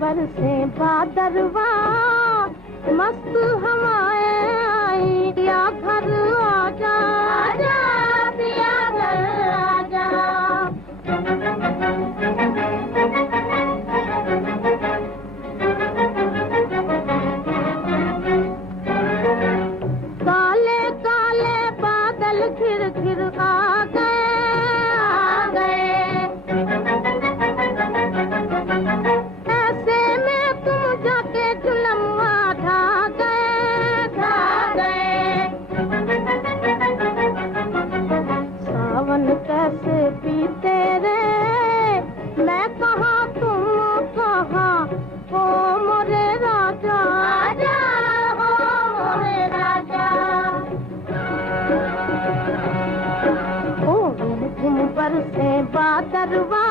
बरसे बादरवा मस्त हवाएं आई, पिया घर आजा आजा, पिया घर आजा। काले काले बादल घिर घिर आ गए ऐसे में तुम जाके झुलमुआ ढा गए। सावन कैसे बीते रे, मैं कहाँ तुम कहाँ, हो मोरे राजा आजा, हो मोरे राजा। तुम बरसे बादरवा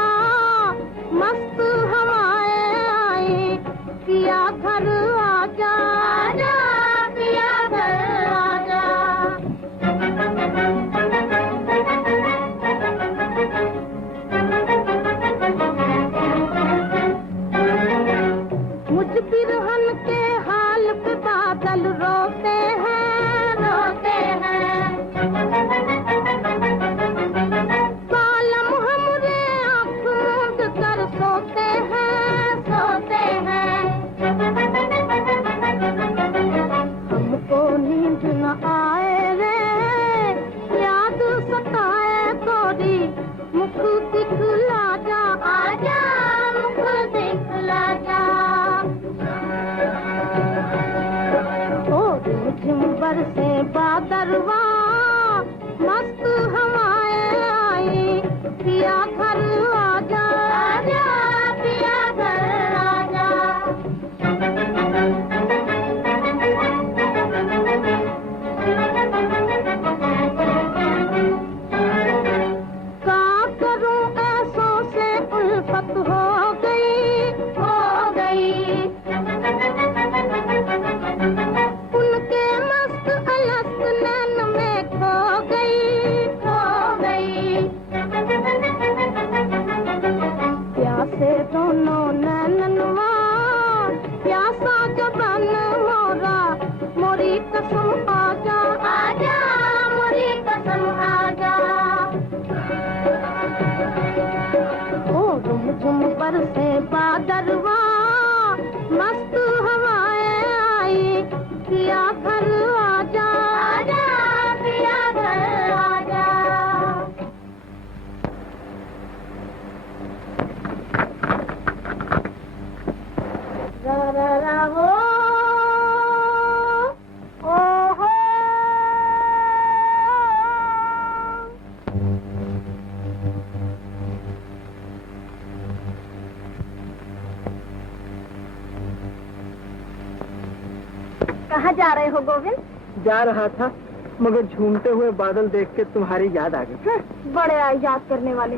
मस्त हवाएं आई, पिया घर आजा आजा, पिया घर आजा। मुझ बिरहन के हाल पे बादल रोते हैं, रोते हैं। कालम हमरे आँख मूंद कर सोते हैं, सोते हैं। हमको नींद न आए रे, याद सताए गोरी, मुख दिखला जा आजा, मुख दिखला जा। झिम बरसे बादरवा मस्त हवाएं आई, पिया घर आजा आजा, पिया घर आजा। क्या करूं ऐसों से उल्फत हो गई, हो गई। उनके मस्त अलग नैन में खो गई, खो गई। प्यासे दोनों नैनवा, प्यासा जबान मोरा, मोरी कसम आजा आजा, मोरी कसम आजा। ओ झुम बरसे बादरवा मस्त हवाएं आई, पिया घर आजा आजा, पिया घर आजा। रा रा रा हो ओ हो। कहाँ जा रहे हो गोविंद? जा रहा था मगर झूमते हुए बादल देख के तुम्हारी याद आ गई। बड़े याद करने वाले।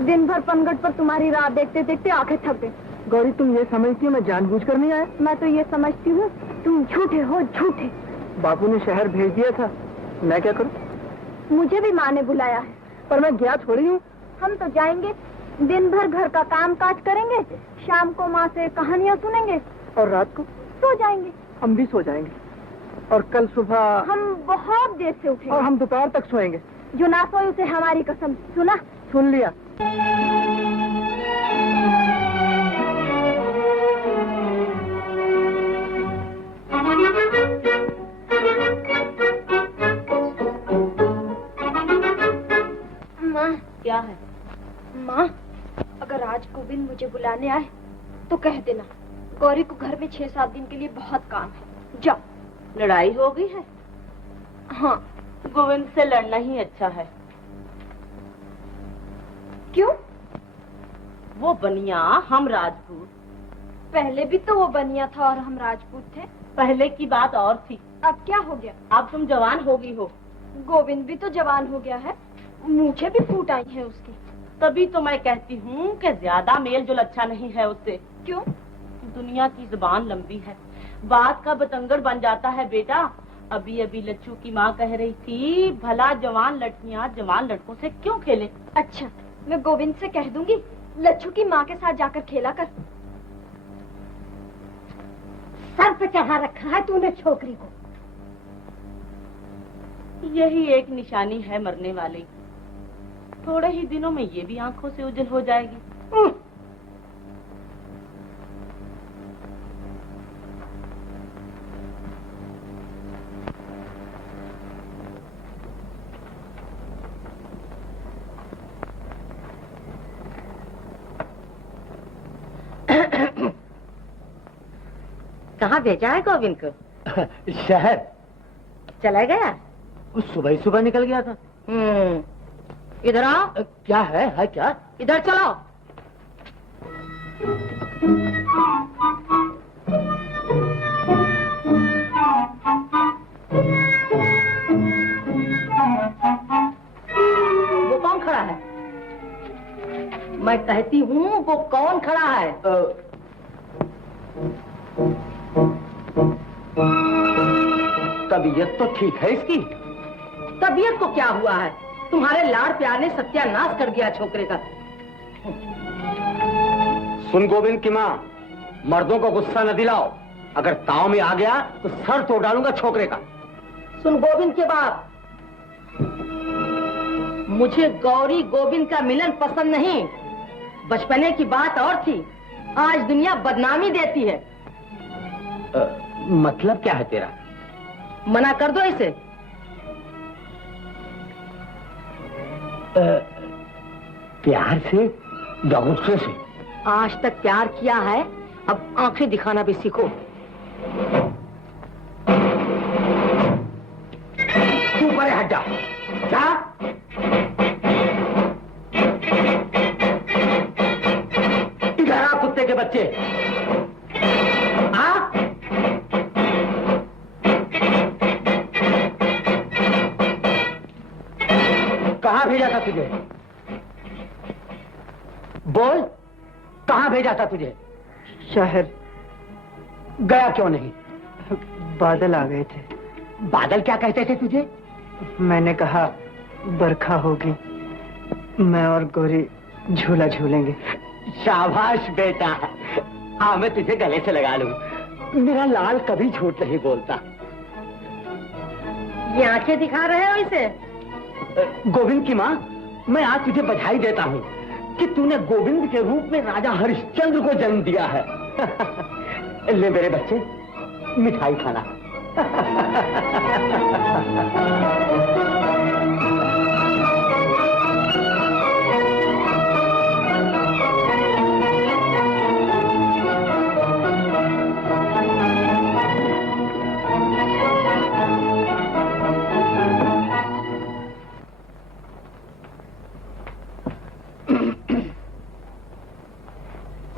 दिन भर पनघट पर तुम्हारी राह देखते देखते आंखें थक गई। गौरी तुम ये समझती हो मैं जानबूझकर नहीं आया? मैं तो ये समझती हूँ तुम झूठे हो, झूठे। बापू ने शहर भेज दिया था, मैं क्या करूँ? मुझे भी माँ ने बुलाया है। पर मैं गया थोड़ी हूँ। हम तो जाएंगे, दिन भर घर का काम काज करेंगे, शाम को माँ से कहानियाँ सुनेंगे और रात को सो जाएंगे। हम भी सो जाएंगे और कल सुबह हम बहुत देर से उठेंगे और हम दोपहर तक सोएंगे। जो ना सोए उसे हमारी कसम। सुना? सुन लिया। माँ। क्या है? माँ, अगर आज गोविंद मुझे बुलाने आए तो कह देना गौरी को घर में 6-7 दिन के लिए बहुत काम है। जाओ। लड़ाई हो गई है? हाँ। गोविंद से लड़ना ही अच्छा है। क्यों? वो बनिया, हम राजपूत। पहले भी तो वो बनिया था और हम राजपूत थे। पहले की बात और थी। अब क्या हो गया? अब तुम जवान हो गई हो। गोविंद भी तो जवान हो गया है, मूछें भी फूट आई हैं उसकी। तभी तो मैं कहती हूँ कि ज्यादा मेल जोल अच्छा नहीं है उससे। क्यों? दुनिया की जुबान लंबी है, बात का बतंगड़ बन जाता है बेटा। अभी अभी लच्छू की माँ कह रही थी भला जवान लड़कियाँ जवान लड़कों से क्यों खेले। अच्छा, मैं गोविंद से कह दूंगी लच्छू की माँ के साथ जाकर खेला कर। सर पे चढ़ा रखा है तूने छोकरी को। यही एक निशानी है मरने वाली। थोड़े ही दिनों में ये भी आंखों से ओझल हो जाएगी। कहाँ भेजा है गोविंद को? शहर चला गया? सुबह ही सुबह निकल गया था। इधर आओ। क्या है क्या? इधर चलो। वो कौन खड़ा है? मैं कहती हूँ वो कौन खड़ा है? तबीयत तो ठीक है इसकी। तबीयत को क्या हुआ है? तुम्हारे लाड़ प्यार ने सत्यानाश कर दिया छोकरे का। सुन गोविंद की माँ, मर्दों को गुस्सा न दिलाओ। अगर ताव में आ गया तो सर तोड़ डालूंगा छोकरे का। सुन गोविंद के बाप, मुझे गौरी गोविंद का मिलन पसंद नहीं। बचपने की बात और थी, आज दुनिया बदनामी देती है। मतलब क्या है तेरा? मना कर दो इसे। प्यार से या गुस्से से? आज तक प्यार किया है, अब आंखें दिखाना भी सीखो। तू परे हट जा। क्या? इधर आ कुत्ते के बच्चे। आ? कहाँ भेजा था तुझे? बोल, कहाँ भेजा था तुझे? शहर। गया क्यों नहीं? बादल आ गए थे। बादल क्या कहते थे तुझे? मैंने कहा बरखा होगी, मैं और गौरी झूला झूलेंगे। शाबाश बेटा, हाँ मैं तुझे गले से लगा लूं। मेरा लाल कभी झूठ नहीं बोलता। ये आंखें दिखा रहे हो इसे? गोविंद की माँ, मैं आज तुझे बधाई देता हूँ कि तूने गोविंद के रूप में राजा हरिश्चंद्र को जन्म दिया है। ले मेरे बच्चे, मिठाई खाना।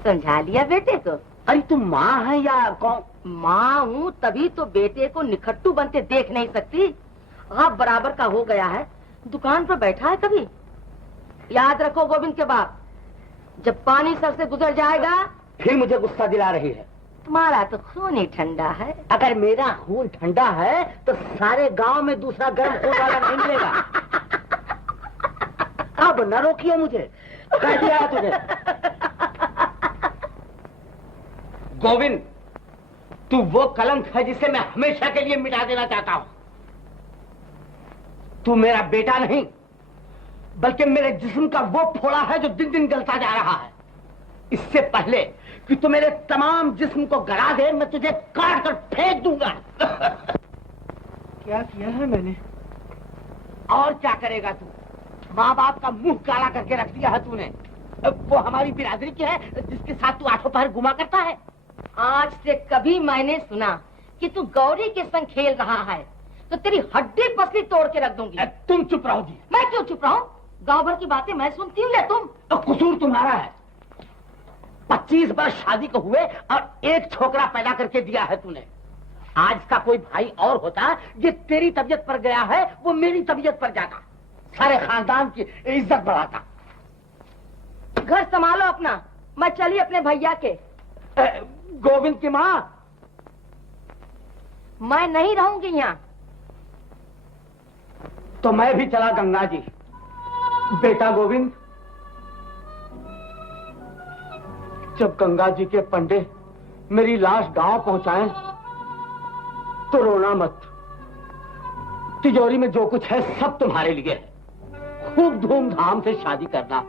समझा लिया बेटे को? अरे तुम माँ है या कौन? माँ हूँ तभी तो बेटे को निखट्टू बनते देख नहीं सकती। आप बराबर का हो गया है, दुकान पर बैठा है कभी। याद रखो गोविंद के बाप, जब पानी सर से गुजर जाएगा। फिर मुझे गुस्सा दिला रही है। तुम्हारा तो खून ही ठंडा है। अगर मेरा खून ठंडा है तो सारे गांव में दूसरा गर्म खून वाला नहीं मिलेगा। अब न रोकियो मुझे, कह दिया है तुझे। गोविंद, तू वो कलंक है जिसे मैं हमेशा के लिए मिटा देना चाहता हूं। तू मेरा बेटा नहीं, बल्कि मेरे जिस्म का वो फोड़ा है जो दिन दिन गलता जा रहा है। इससे पहले कि तू मेरे तमाम जिस्म को गला दे, मैं तुझे काट कर फेंक दूंगा। क्या किया है मैंने? और क्या करेगा तू? माँ बाप का मुंह काला करके रख दिया है तूने। वो हमारी बिरादरी की है जिसके साथ तू आठों पहर घुमा करता है। आज से कभी मैंने सुना कि तू गौरी के संग खेल रहा है तो तेरी हड्डी पसली तोड़ के रख दूंगी। तुम चुप रहो जी। मैं क्यों चुप रहूं? गांव भर की बातें मैं सुनती हूँ या तुम? तो कसूर तुम्हारा है। 25 वर्ष शादी को हुए और एक छोकरा पैदा करके दिया है तूने। आज का कोई भाई और होता, ये तेरी तबीयत पर गया है, वो मेरी तबीयत पर जाता, सारे खानदान की इज्जत बढ़ाता। घर संभालो अपना, मैं चली अपने भैया के। गोविंद की माँ, मैं नहीं रहूंगी यहाँ। तो मैं भी चला गंगा जी। बेटा गोविंद, जब गंगा जी के पंडे मेरी लाश गांव पहुंचाएं तो रोना मत। तिजोरी में जो कुछ है सब तुम्हारे लिए है। खूब धूमधाम से शादी करना,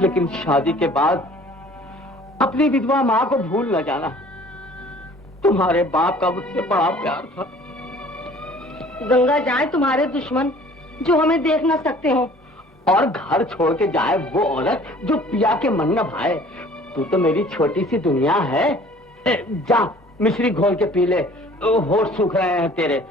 लेकिन शादी के बाद अपनी विधवा मां को भूल न जाना। तुम्हारे बाप का मुझसे बड़ा प्यार था। गंगा जाए तुम्हारे दुश्मन जो हमें देख न सकते हो, और घर छोड़ के जाए वो औरत जो पिया के मन न भाए। तू तो मेरी छोटी सी दुनिया है। जा मिश्री घोल के पी ले, होठ सूख रहे हैं तेरे।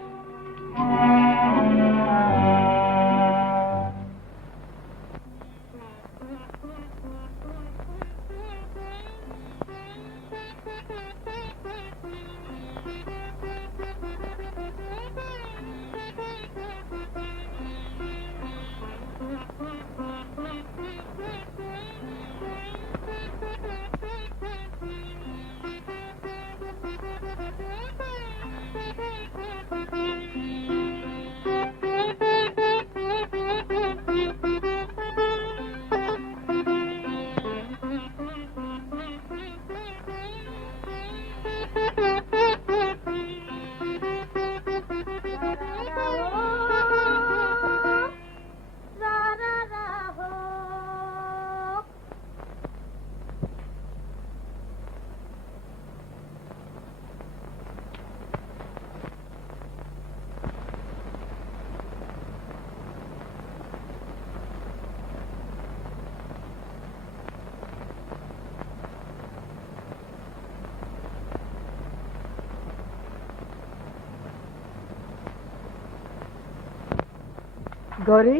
गौरी,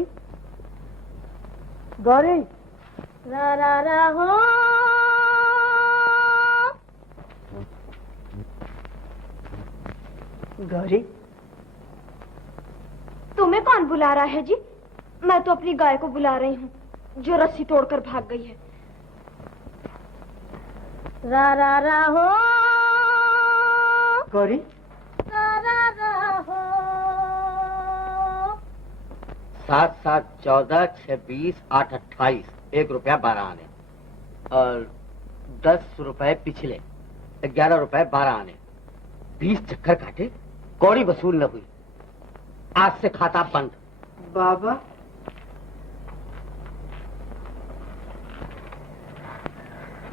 गौरी, रा रा रा हो। गौरी, तुम्हें कौन बुला रहा है जी? मैं तो अपनी गाय को बुला रही हूँ जो रस्सी तोड़कर भाग गई है। रा रा रा हो। गौरी, रा रा रा हो। 7 7 14 6 20 8 28 1 रुपया 12 आने और 10 रुपए पिछले 11 रुपए 12 आने। 20 चक्कर काटे, कौड़ी वसूल न हुई। आज से खाता बंद। बाबा,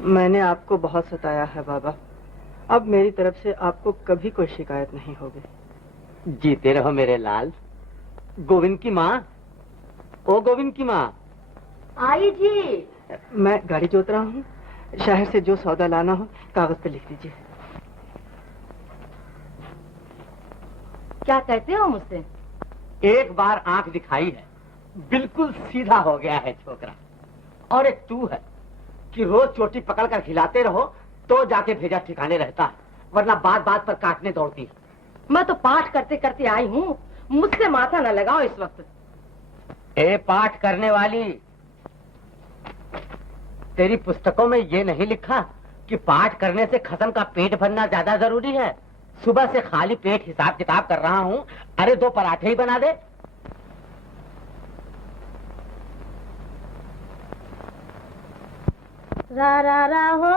मैंने आपको बहुत सताया है बाबा। अब मेरी तरफ से आपको कभी कोई शिकायत नहीं होगी। जीते रहो मेरे लाल। गोविंद की माँ, ओ गोविंद की माँ। आई जी। मैं गाड़ी जोत रहा हूँ, शहर से जो सौदा लाना हो कागज पे लिख दीजिए। क्या कहते हो मुझसे? एक बार आंख दिखाई है, बिल्कुल सीधा हो गया है छोकरा। और एक तू है कि रोज चोटी पकड़ कर खिलाते रहो तो जाके भेजा ठिकाने रहता है। वरना बात बात पर काटने दौड़ती। मैं तो पाठ करते करते आई हूँ, मुझसे माथा न लगाओ इस वक्त। ए पाठ करने वाली, तेरी पुस्तकों में ये नहीं लिखा कि पाठ करने से खसम का पेट भरना ज्यादा जरूरी है? सुबह से खाली पेट हिसाब किताब कर रहा हूँ। अरे 2 पराठे ही बना दे। रा रा रा हो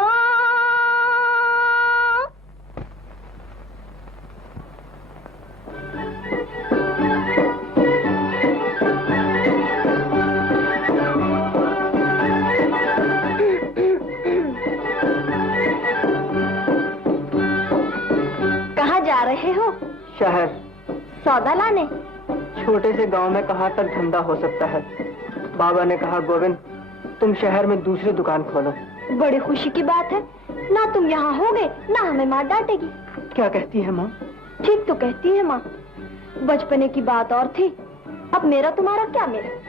कहाँ जा रहे हो? शहर। सौदा लाने? छोटे से गांव में कहाँ तक धंधा हो सकता है। बाबा ने कहा गोविंद तुम शहर में दूसरी दुकान खोलो। बड़ी खुशी की बात है, ना तुम यहाँ होगे ना हमें माँ डांटेगी। क्या कहती है माँ? ठीक तो कहती है माँ। बचपने की बात और थी, अब मेरा तुम्हारा क्या मेरा।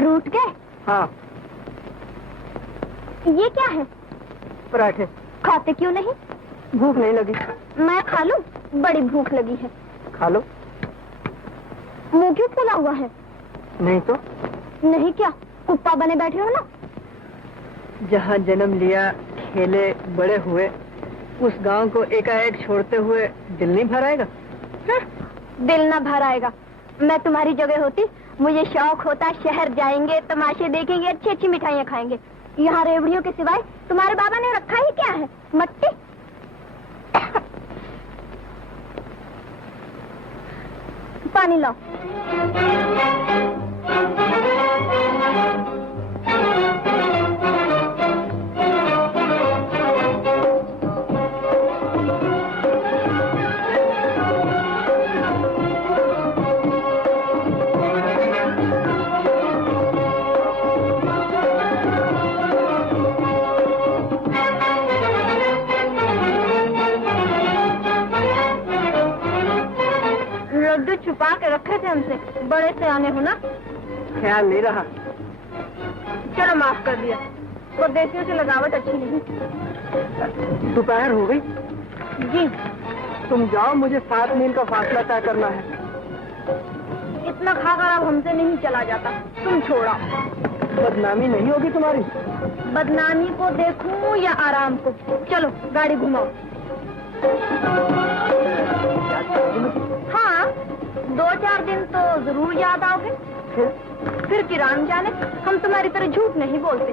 रूठ गए? हाँ। ये क्या है? पराठे। खाते क्यों नहीं? भूख नहीं लगी। मैं खा लूं? बड़ी भूख लगी है। खा लो। मुंह क्यों फूला हुआ है? नहीं तो। नहीं क्या, कुप्पा बने बैठे हो ना? जहाँ जन्म लिया, खेले, बड़े हुए, उस गांव को एकाएक छोड़ते हुए दिल नहीं भर आएगा? दिल ना भर आएगा। मैं तुम्हारी जगह होती, मुझे शौक होता शहर जाएंगे, तमाशे देखेंगे, अच्छी अच्छी मिठाइयाँ खाएंगे। यहाँ रेवड़ियों के सिवाय तुम्हारे बाबा ने रखा ही क्या है? मट्टी। पानी लाओ। हमसे, बड़े से आने हो ना। ख्याल नहीं रहा। चलो माफ कर दिया, परदेसियों से लगावट अच्छी नहीं। दोपहर हो गई। जी तुम जाओ, मुझे 7 मील का फासला तय करना है। इतना खाकर अब हमसे नहीं चला जाता, तुम छोड़ा। बदनामी नहीं होगी तुम्हारी? बदनामी को देखूं या आराम को? चलो गाड़ी घुमाओ। हाँ, 2-4 दिन तो जरूर याद आओगे। फिर किरान जाने, हम तुम्हारी तरह झूठ नहीं बोलते।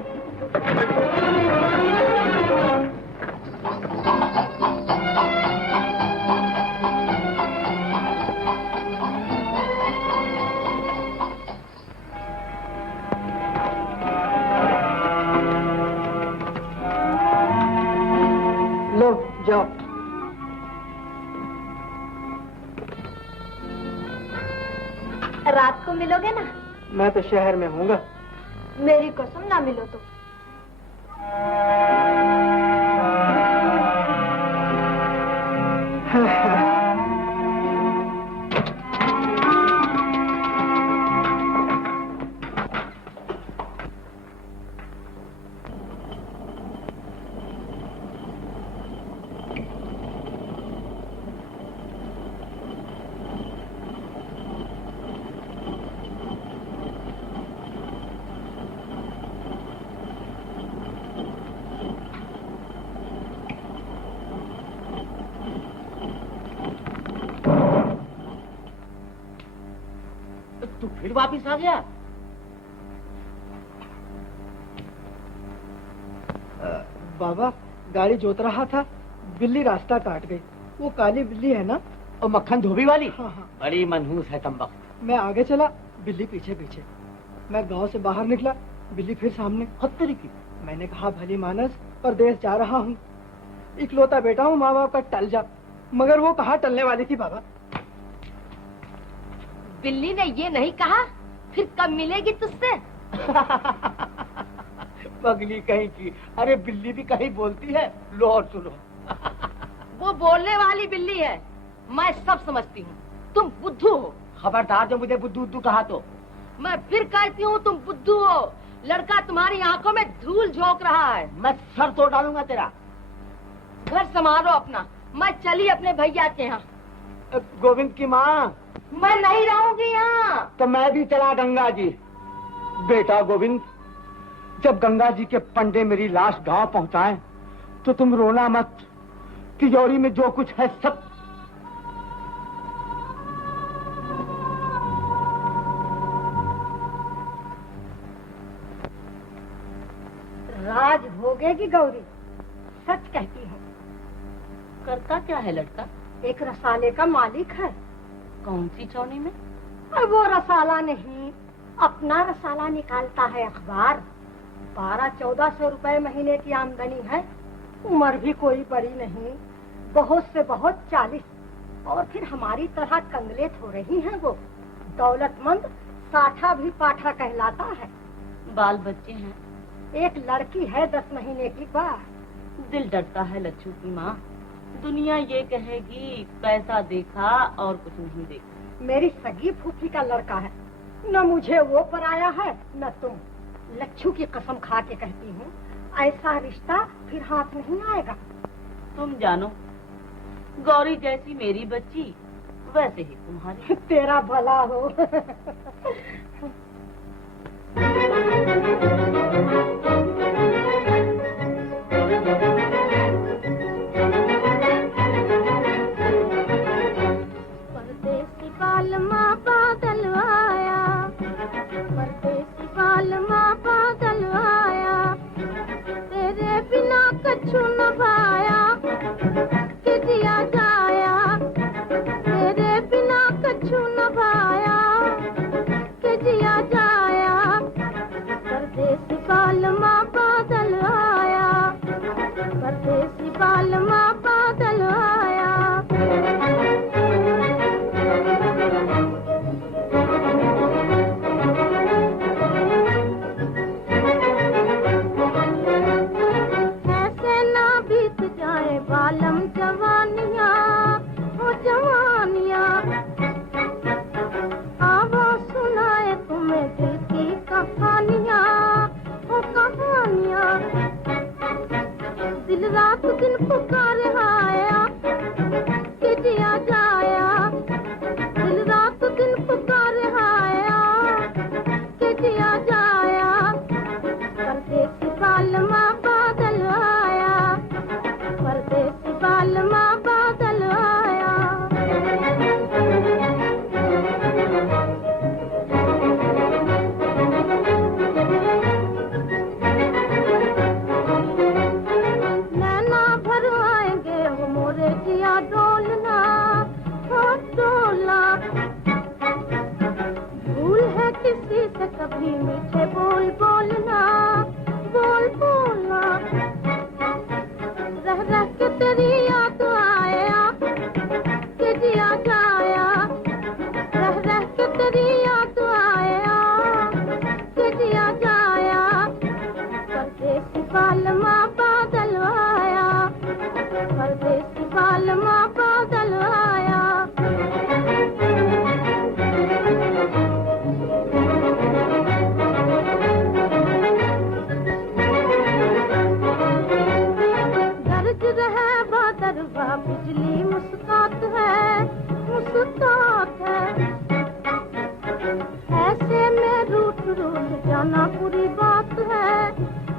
लो जाओ। रात को मिलोगे ना? मैं तो शहर में हूँगा। मेरी कसम ना मिलो तो। तू फिर वापिस आ गया? बाबा, गाड़ी जोत रहा था, बिल्ली रास्ता काट गई। वो काली बिल्ली है ना? और मक्खन धोबी वाली? हाँ हाँ। बड़ी मनहूस है तंबक। मैं आगे चला, बिल्ली पीछे पीछे। मैं गांव से बाहर निकला, बिल्ली फिर सामने। खतरी की। मैंने कहा, भली मानस, परदेश जा रहा हूँ, इकलौता बेटा हूँ, माँ बाप का, टल जा। मगर वो कहाँ टलने वाली थी बाबा। बिल्ली ने ये नहीं कहा फिर कब मिलेगी तुझसे? पगली कहीं की। अरे बिल्ली भी कहीं बोलती है। लो और सुनो। वो बोलने वाली बिल्ली है, मैं सब समझती हूँ। तुम बुद्धू हो। खबरदार जो मुझे बुद्धू बुद्धू कहा तो। मैं फिर कहती हूँ तुम बुद्धू हो। लड़का तुम्हारी आंखों में धूल झोंक रहा है। मैं सर तोड़ डालूंगा तेरा। घर संभालो अपना, मैं चली अपने भैया के यहाँ। गोविंद की माँ। मैं नहीं रहूंगी यहाँ। तो मैं भी चला गंगा जी। बेटा गोविंद, जब गंगा जी के पंडे मेरी लाश गांव पहुंचाएं, तो तुम रोना मत। तिजोरी में जो कुछ है सब। राज भोगेगी गौरी, सच कहती हूँ। करता क्या है लड़का? एक रसाले का मालिक है। कौन सी चौनी में? वो रसाला नहीं, अपना रसाला निकालता है अखबार। 1200-1400 रुपए महीने की आमदनी है। उम्र भी कोई बड़ी नहीं, बहुत से बहुत 40। और फिर हमारी तरह कंगले थोड़े ही हैं वो। दौलतमंद साठा भी पाठा कहलाता है। बाल बच्चे हैं? एक लड़की है 10 महीने की बात। दिल डरता है लच्छू की माँ। दुनिया ये कहेगी पैसा देखा और कुछ नहीं देखा। मेरी सगी फूफी का लड़का है, न मुझे वो पराया है न तुम। लच्छू की कसम खा के कहती हूँ, ऐसा रिश्ता फिर हाथ नहीं आएगा। तुम जानो, गौरी जैसी मेरी बच्ची वैसे ही तुम्हारी। तेरा भला हो। परदेसी बालमा बादल आया, परदेसी बालमा बादल आया, तेरे बिना कछु न भाया, कि जिया जाया, तेरे बिना कछु न भाया। किसी से कभी मीठे बोल बोलना, बोल बोलना। रह रह के तेरी याद आया कि जिया जाया, रह रह के तेरी याद आया कि जिया जाया। परदेसी बालमा बादल आया, परदेसी बालमा बादल आया। गरज रहे बादरवा बिजली मुस्कात है, मुस्कात है। ऐसे में रूठ रूठ जाना बुरी बात है,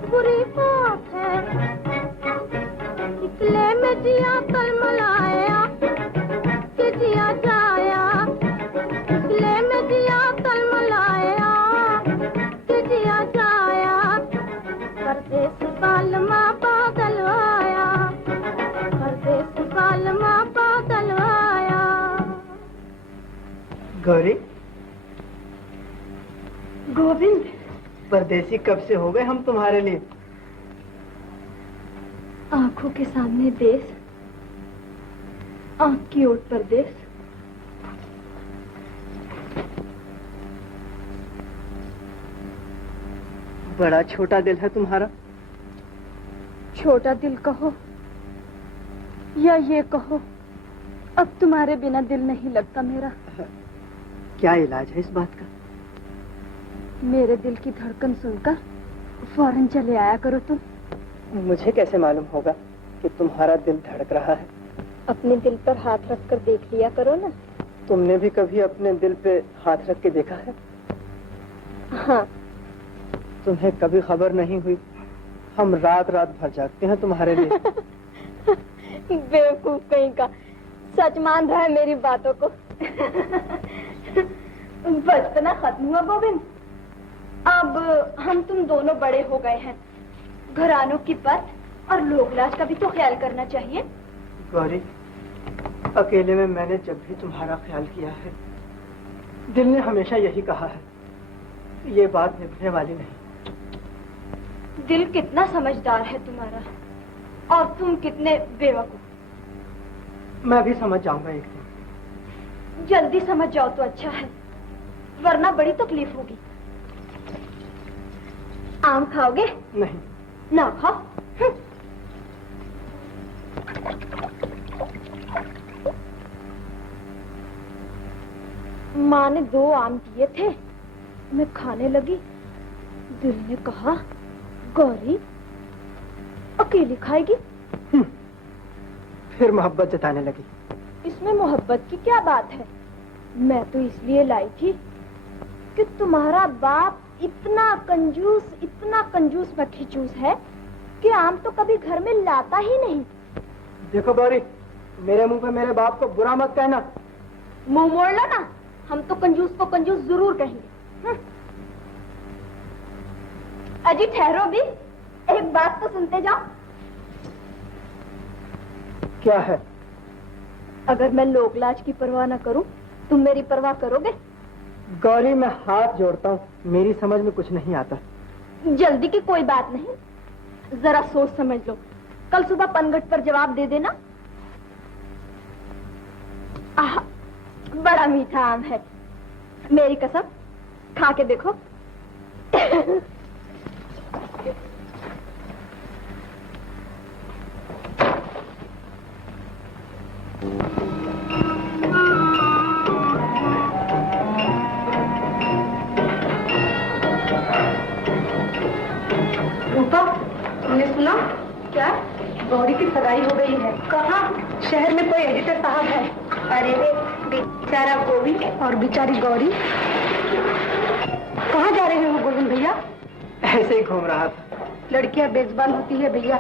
बुरी बात है। निकले में जिया तलमलाया कि जिया जाया, निकले में जिया तलमलाया कि जिया जाया। परदेसी बालमा बादल आया, परदेसी बालमा बादल आया। गौरी, गोविंद, परदेसी कब से हो गए हम तुम्हारे लिए? आंखों के सामने देश, आंख की ओट परदेश। बड़ा छोटा दिल है तुम्हारा। छोटा दिल कहो या ये कहो, अब तुम्हारे बिना दिल नहीं लगता मेरा। क्या इलाज है इस बात का? मेरे दिल की धड़कन सुनकर फौरन चले आया करो तुम। मुझे कैसे मालूम होगा कि तुम्हारा दिल धड़क रहा है? अपने दिल पर हाथ रखकर देख लिया करो ना। तुमने भी कभी अपने दिल पे हाथ रख के देखा है? हाँ। तुम्हें कभी खबर नहीं हुई हम रात रात भर जागते हैं तुम्हारे लिए। बेवकूफ कहीं का, सच मान रहा है मेरी बातों को। बचपना खत्म हुआ गोविंद, अब हम तुम दोनों बड़े हो गए हैं। घरानों की पत और लोकलाज का भी तो ख्याल करना चाहिए। गौरी, अकेले में मैंने जब भी तुम्हारा ख्याल किया है, दिल ने हमेशा यही कहा है, ये बात निभने वाली नहीं। दिल कितना समझदार है तुम्हारा, और तुम कितने बेवकूफ। मैं भी समझ जाऊंगा एक दिन। जल्दी समझ जाओ तो अच्छा है, वरना बड़ी तकलीफ होगी। आम खाओगे? नहीं। ना खाओ। माँ ने 2 आम दिए थे, मैं खाने लगी। दिल ने कहा, गौरी अकेली खाएगी? फिर मोहब्बत जताने लगी। इसमें मोहब्बत की क्या बात है? मैं तो इसलिए लाई थी कि तुम्हारा बाप इतना कंजूस मक्खीचूस है कि आम तो कभी घर में लाता ही नहीं। देखो गौरी, मेरे मुंह पे मेरे बाप को बुरा मत कहना। मुंह मोड़ लो ना, हम तो कंजूस को कंजूस जरूर कहेंगे। अजी ठहरो भी, एक बात तो सुनते जाओ। क्या है? अगर मैं लोकलाज की परवाह न करूं, तुम मेरी परवाह करोगे? गौरी, मैं हाथ जोड़ता हूँ, मेरी समझ में कुछ नहीं आता। जल्दी की कोई बात नहीं, जरा सोच समझ लो। कल सुबह पनघट पर जवाब दे देना। आह, बड़ा मीठा आम है, मेरी कसम, खा के देखो। रूपा, तुमने सुना? क्या? गौरी की सगाई हो गई है। कहाँ? शहर में कोई एडिटर साहब है। अरे बेचारा गोविंद और बेचारी गौरी। कहाँ जा रहे हो गोविंद भैया? ऐसे ही घूम रहा था। लड़कियां बेजुबान होती है भैया,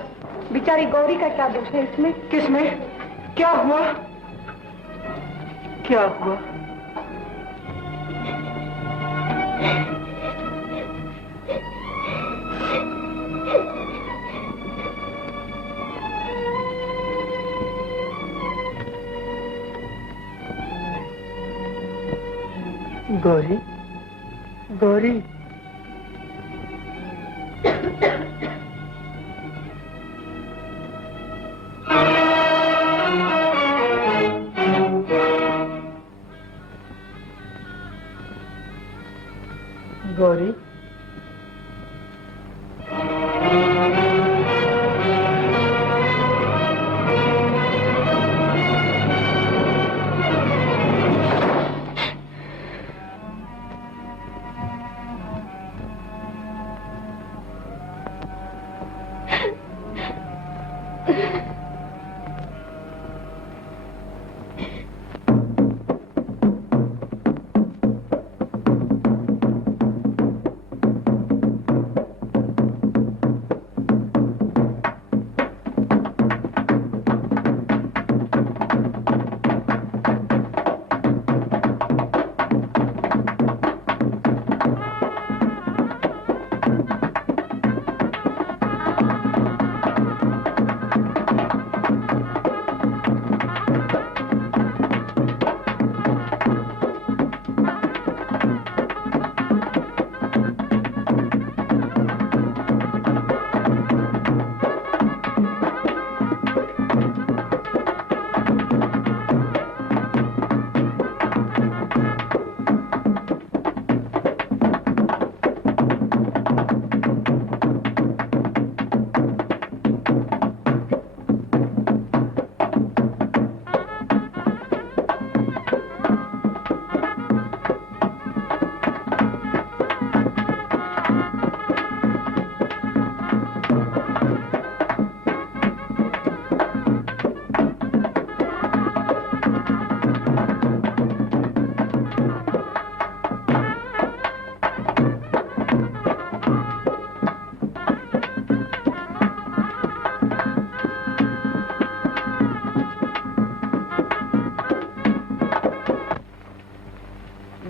बेचारी गौरी का क्या दोष है इसमें? किसमें? क्या हुआ? क्या हुआ? गौरी, गौरी, गौरी,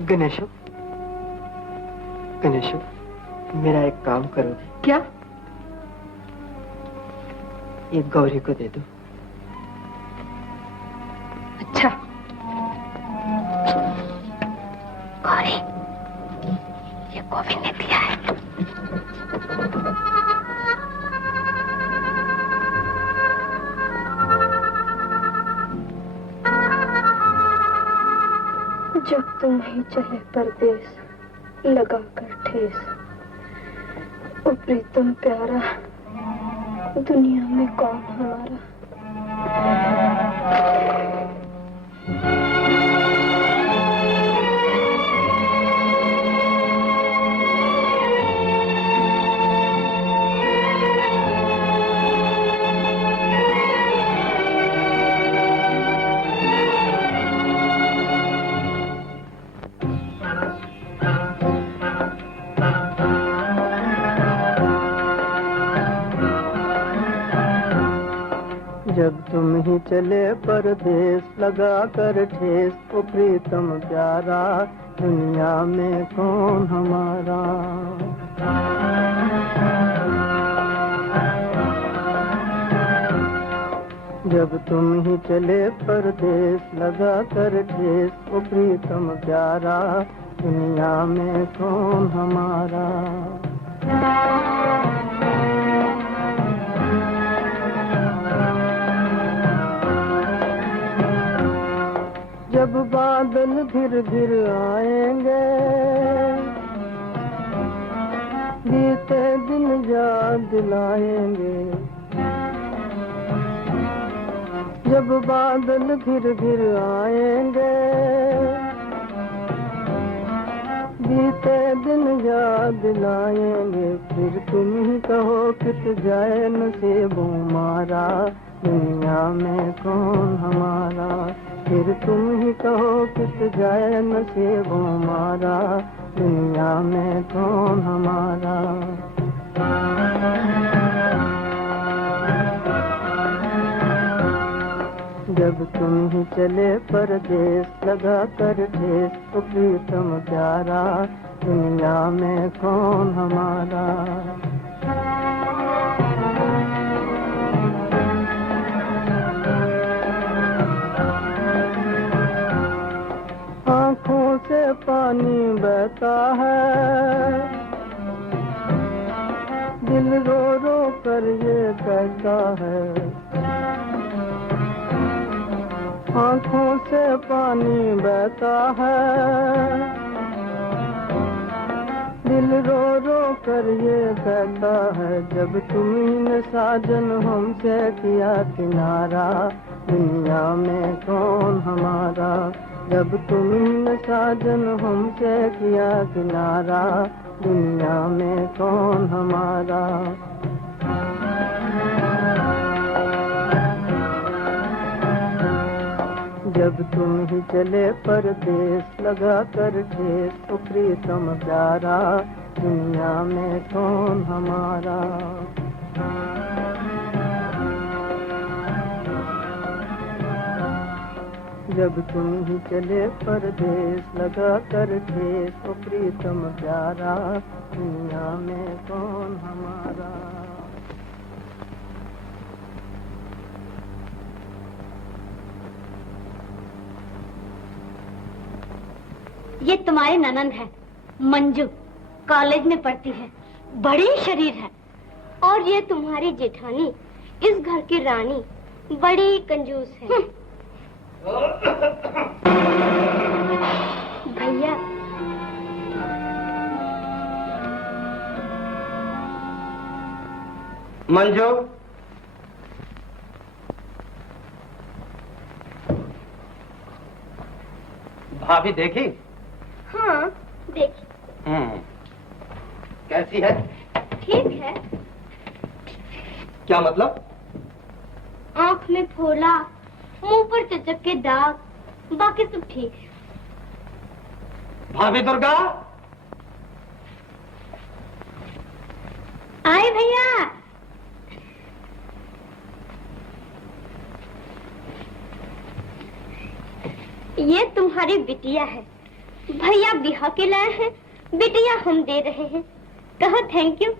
गणेशो, गणेशो, मेरा एक काम करोगे? क्या? ये गौरी को दे दो। अच्छा। गौरी, ये गोविंद ने दिया है। जब तुम ही चले परदेस लगाकर ठेस, ओ प्रीतम प्यारा, दुनिया में कौन हमारा। जब तुम ही चले परदेस लगा कर ठेस, ओ प्रीतम प्यारा, दुनिया में कौन हमारा। जब तुम ही चले परदेस लगा कर ठेस, ओ प्रीतम प्यारा, दुनिया में कौन हमारा। जब बादल घिर घिर आएंगे, बीते दिन याद दिलाएंगे। जब बादल घिर घिर आएंगे, बीते दिन याद दिलाएंगे। फिर तुम ही कहो कित जाए नसीबों मारा, दुनिया में कौन हमारा। फिर तुम ही कहो कित जाए नसीबों मारा, दुनिया में कौन हमारा। जब तुम ही चले परदेस लगा कर ठेस, तो प्रीतम प्यारा, दुनिया में कौन हमारा। आँखों से पानी बह बहता है, दिल रो रो कर ये कहता है, आंखों से पानी बहता है, दिल रो रो कर ये कहता है, जब तुमने साजन हमसे किया किनारा, दुनिया में कौन हमारा, जब तुमने साजन हमसे किया किनारा, दुनिया में कौन हमारा। जब तुम ही चले परदेस लगा कर ठेस, तो प्रीतम प्यारा, दुनिया में कौन हमारा। जब तुम ही चले परदेस लगा कर ठेस, तो प्रीतम प्यारा, दुनिया में कौन हमारा। ये तुम्हारी ननंद है मंजू, कॉलेज में पढ़ती है, बड़ी शरीर है। और ये तुम्हारी जेठानी, इस घर की रानी, बड़ी कंजूस है। भैया मंजू, भाभी देखी? हाँ देखी। कैसी है? ठीक है। क्या मतलब? आँख में फोला, मुंह पर चचक के दाग, बाकी सब ठीक है। भाभी दुर्गा, आए भैया। ये तुम्हारी बिटिया है, भैया बिहा के लाए हैं, बिटिया हम दे रहे हैं, कहो थैंक यू।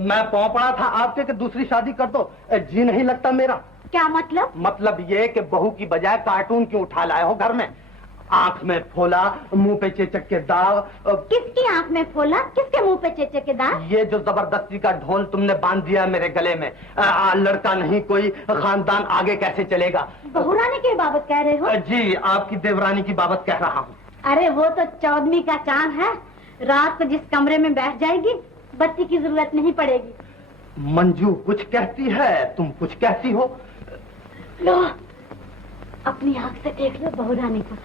मैं पाँव पड़ा था आपके कि दूसरी शादी कर दो, जी नहीं लगता मेरा। क्या मतलब? मतलब ये कि बहू की बजाय कार्टून क्यों उठा लाए हो घर में? आंख में फोला, मुंह पे चेचक के दाग। किसकी आंख में फोला, किसके मुंह पे चेचक के दाग? ये जो जबरदस्ती का ढोल तुमने बांध दिया मेरे गले में, लड़का नहीं कोई, खानदान आगे कैसे चलेगा? बहुरानी की बाबत कह रहे हो? जी, आपकी देवरानी की बाबत कह रहा हूँ। अरे वो तो 14वीं का चांद है, रात को जिस कमरे में बैठ जाएगी बत्ती की जरूरत नहीं पड़ेगी। मंजू कुछ कहती है, तुम कुछ कहती हो। लो अपनी आंख से देख लो बहुरानी को।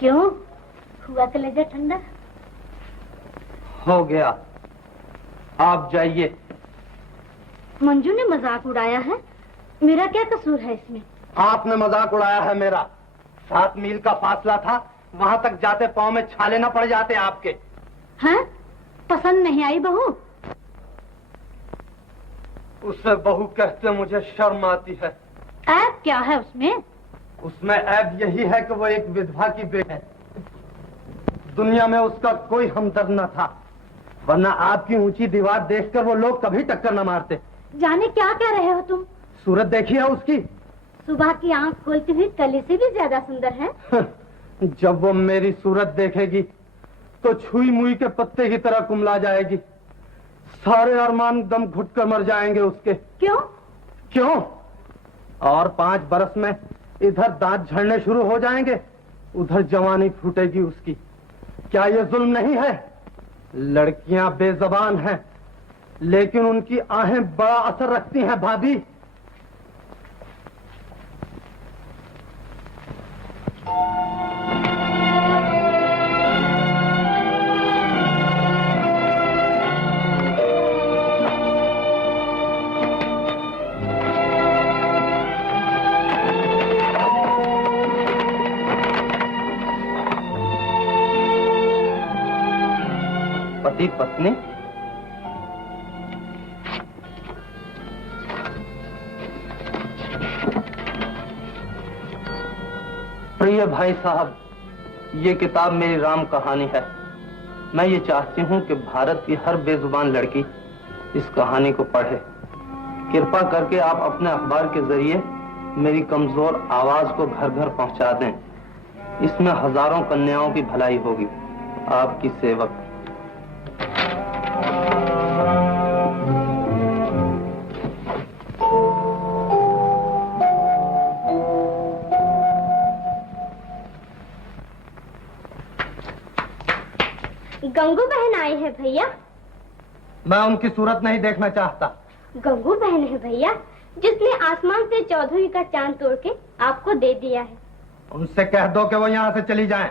क्यों हुआ कलेजा ठंडा? हो गया, आप जाइए। मंजू ने मजाक उड़ाया है, मेरा क्या कसूर है इसमें? आपने मजाक उड़ाया है मेरा। 7 मील का फासला था, वहां तक जाते पांव में छाले न पड़ जाते आपके। हैं? पसंद नहीं आई बहू? उसे बहू कहते मुझे शर्म आती है। ऐब क्या है उसमें? उसमें ऐब यही है कि वो एक विधवा की बेटी है। दुनिया में उसका कोई हमदर्द न था, वरना आपकी ऊंची दीवार देखकर वो लोग कभी टक्कर न मारते। जाने क्या कह रहे हो तुम? सूरत देखी है उसकी? सुबह की आंख खोलती हुई कली से भी ज्यादा सुंदर है। जब वो मेरी सूरत देखेगी तो छुई मुई के पत्ते की तरह कुमला जाएगी। सारे अरमान दम घुट कर मर जाएंगे उसके। क्यों? क्यों? और 5 बरस में इधर दांत झड़ने शुरू हो जाएंगे, उधर जवानी फूटेगी उसकी। क्या ये जुल्म नहीं है? लड़कियां बेजबान हैं, लेकिन उनकी आहें बड़ा असर रखती हैं भाभी। पति पत्नी प्रिय भाई साहब, ये किताब मेरी राम कहानी है। मैं ये चाहती हूँ कि भारत की हर बेजुबान लड़की इस कहानी को पढ़े। कृपा करके आप अपने अखबार के जरिए मेरी कमजोर आवाज को घर घर पहुंचा दें। इसमें हजारों कन्याओं की भलाई होगी। आपकी सेवक। गंगू बहन आई है भैया। मैं उनकी सूरत नहीं देखना चाहता। गंगू बहन है भैया, जिसने आसमान से चौधरी का चांद तोड़ के आपको दे दिया है। उनसे कह दो कि वो यहाँ से चली जाएं।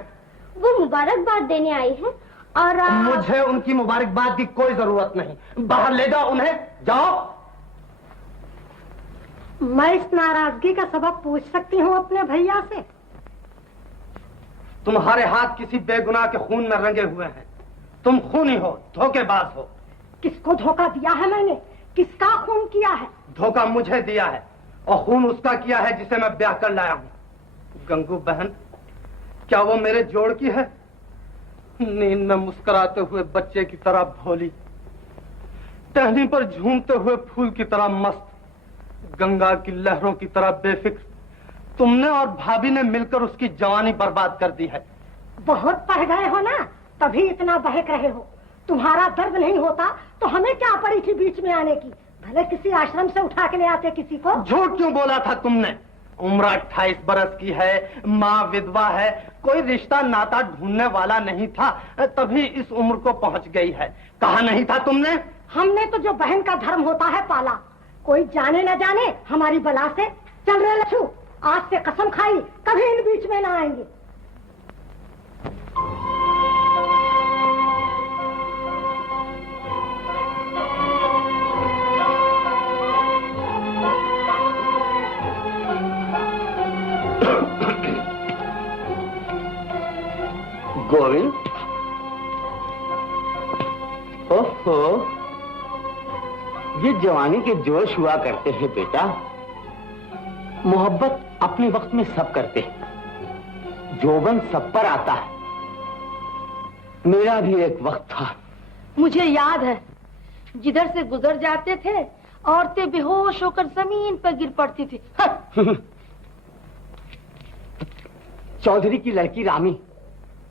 वो मुबारकबाद देने आई है और मुझे उनकी मुबारकबाद की कोई जरूरत नहीं। बाहर ले जाओ उन्हें, जाओ। मैं इस नाराजगी का सबब पूछ सकती हूँ अपने भैया से? तुम्हारे हाथ किसी बेगुनाह के खून में रंगे हुए हैं। तुम खूनी हो, धोखेबाज हो। किसको धोखा दिया है मैंने? किसका खून किया है? धोखा मुझे दिया है और खून उसका किया है जिसे मैं ब्याह कर लाया हूँ। गंगू बहन, क्या वो मेरे जोड़ की है? नींद में मुस्कुराते हुए बच्चे की तरह भोली, टहनी पर झूमते हुए फूल की तरह मस्त, गंगा की लहरों की तरह बेफिक्र। तुमने और भाभी ने मिलकर उसकी जवानी बर्बाद कर दी है। बहुत पढ़ गए हो ना, तभी इतना बहक रहे हो। तुम्हारा दर्द नहीं होता तो हमें क्या पड़ी थी बीच में आने की? भले किसी आश्रम से उठा के ले आते किसी को। झूठ क्यों बोला था तुमने? उम्र 28 बरस की है, माँ विधवा है, कोई रिश्ता नाता ढूंढने वाला नहीं था, तभी इस उम्र को पहुंच गई है। कहा नहीं था तुमने? हमने तो जो बहन का धर्म होता है पाला। कोई जाने न जाने हमारी बला से। चल रहे लच्छू, आज से कसम खाई कभी इन बीच में ना आएंगे। गोविंद, ओहो, ये जवानी के जोश हुआ करते हैं बेटा। मोहब्बत अपने वक्त में सब करते हैं, जोबन सब पर आता है। मेरा भी एक वक्त था। मुझे याद है, जिधर से गुजर जाते थे औरतें बेहोश होकर जमीन पर गिर पड़ती थी। चौधरी की लड़की रामी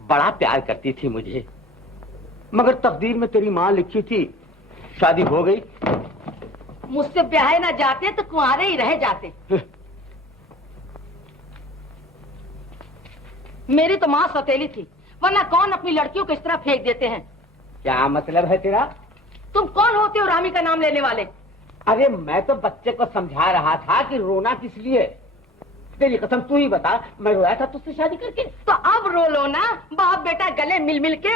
बड़ा प्यार करती थी मुझे, मगर तकदीर में तेरी माँ लिखी थी, शादी हो गई। मुझसे ब्याहे ना जाते तो कुंवारे ही रह जाते। मेरी तो माँ सौतेली थी, वरना कौन अपनी लड़कियों को इस तरह फेंक देते हैं। क्या मतलब है तेरा? तुम कौन होते हो रामी का नाम लेने वाले? अरे मैं तो बच्चे को समझा रहा था कि रोना किस लिए। तेरी कसम तू ही बता, मैं रोया था तुझसे शादी करके? तो अब रो लो ना, बाप बेटा गले मिल मिल के।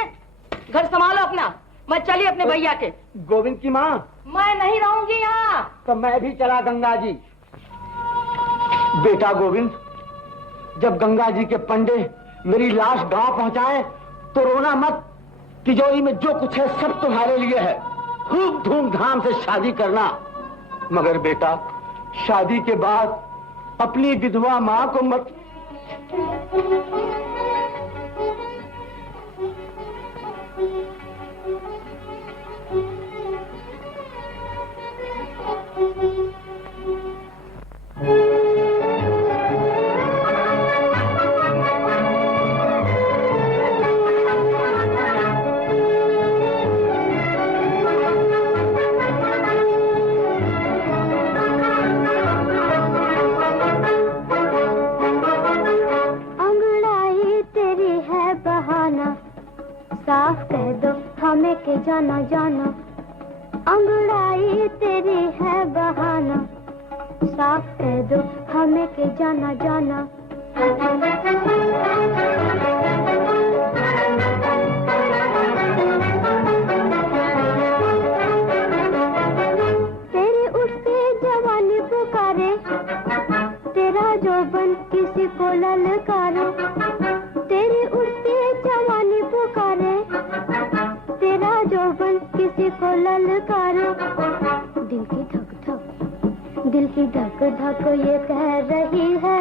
घर संभालो अपना, मैं चली अपने भैया के। गोविंद की माँ, मैं नहीं रहूंगी यहाँ। तो मैं भी चला गंगा जी। बेटा गोविंद, जब गंगा जी के पंडे मेरी लाश गांव पहुंचाए तो रोना मत। तिजोरी में जो कुछ है सब तुम्हारे लिए है। खूब धूमधाम से शादी करना, मगर बेटा शादी के बाद अपनी विधवा माँ को मत। साफ कह दो हमें के जाना जाना, अंगड़ाई तेरी है बहाना। साफ कह दो हमें के जाना जाना। तेरी उठती जवानी पुकारे, तेरा जोबन किसी को ललकारे। तेरी उठती जवानी पुकारे, तेरा जोबन किसी को ललकारे। दिल की धक धक ये कह रही है,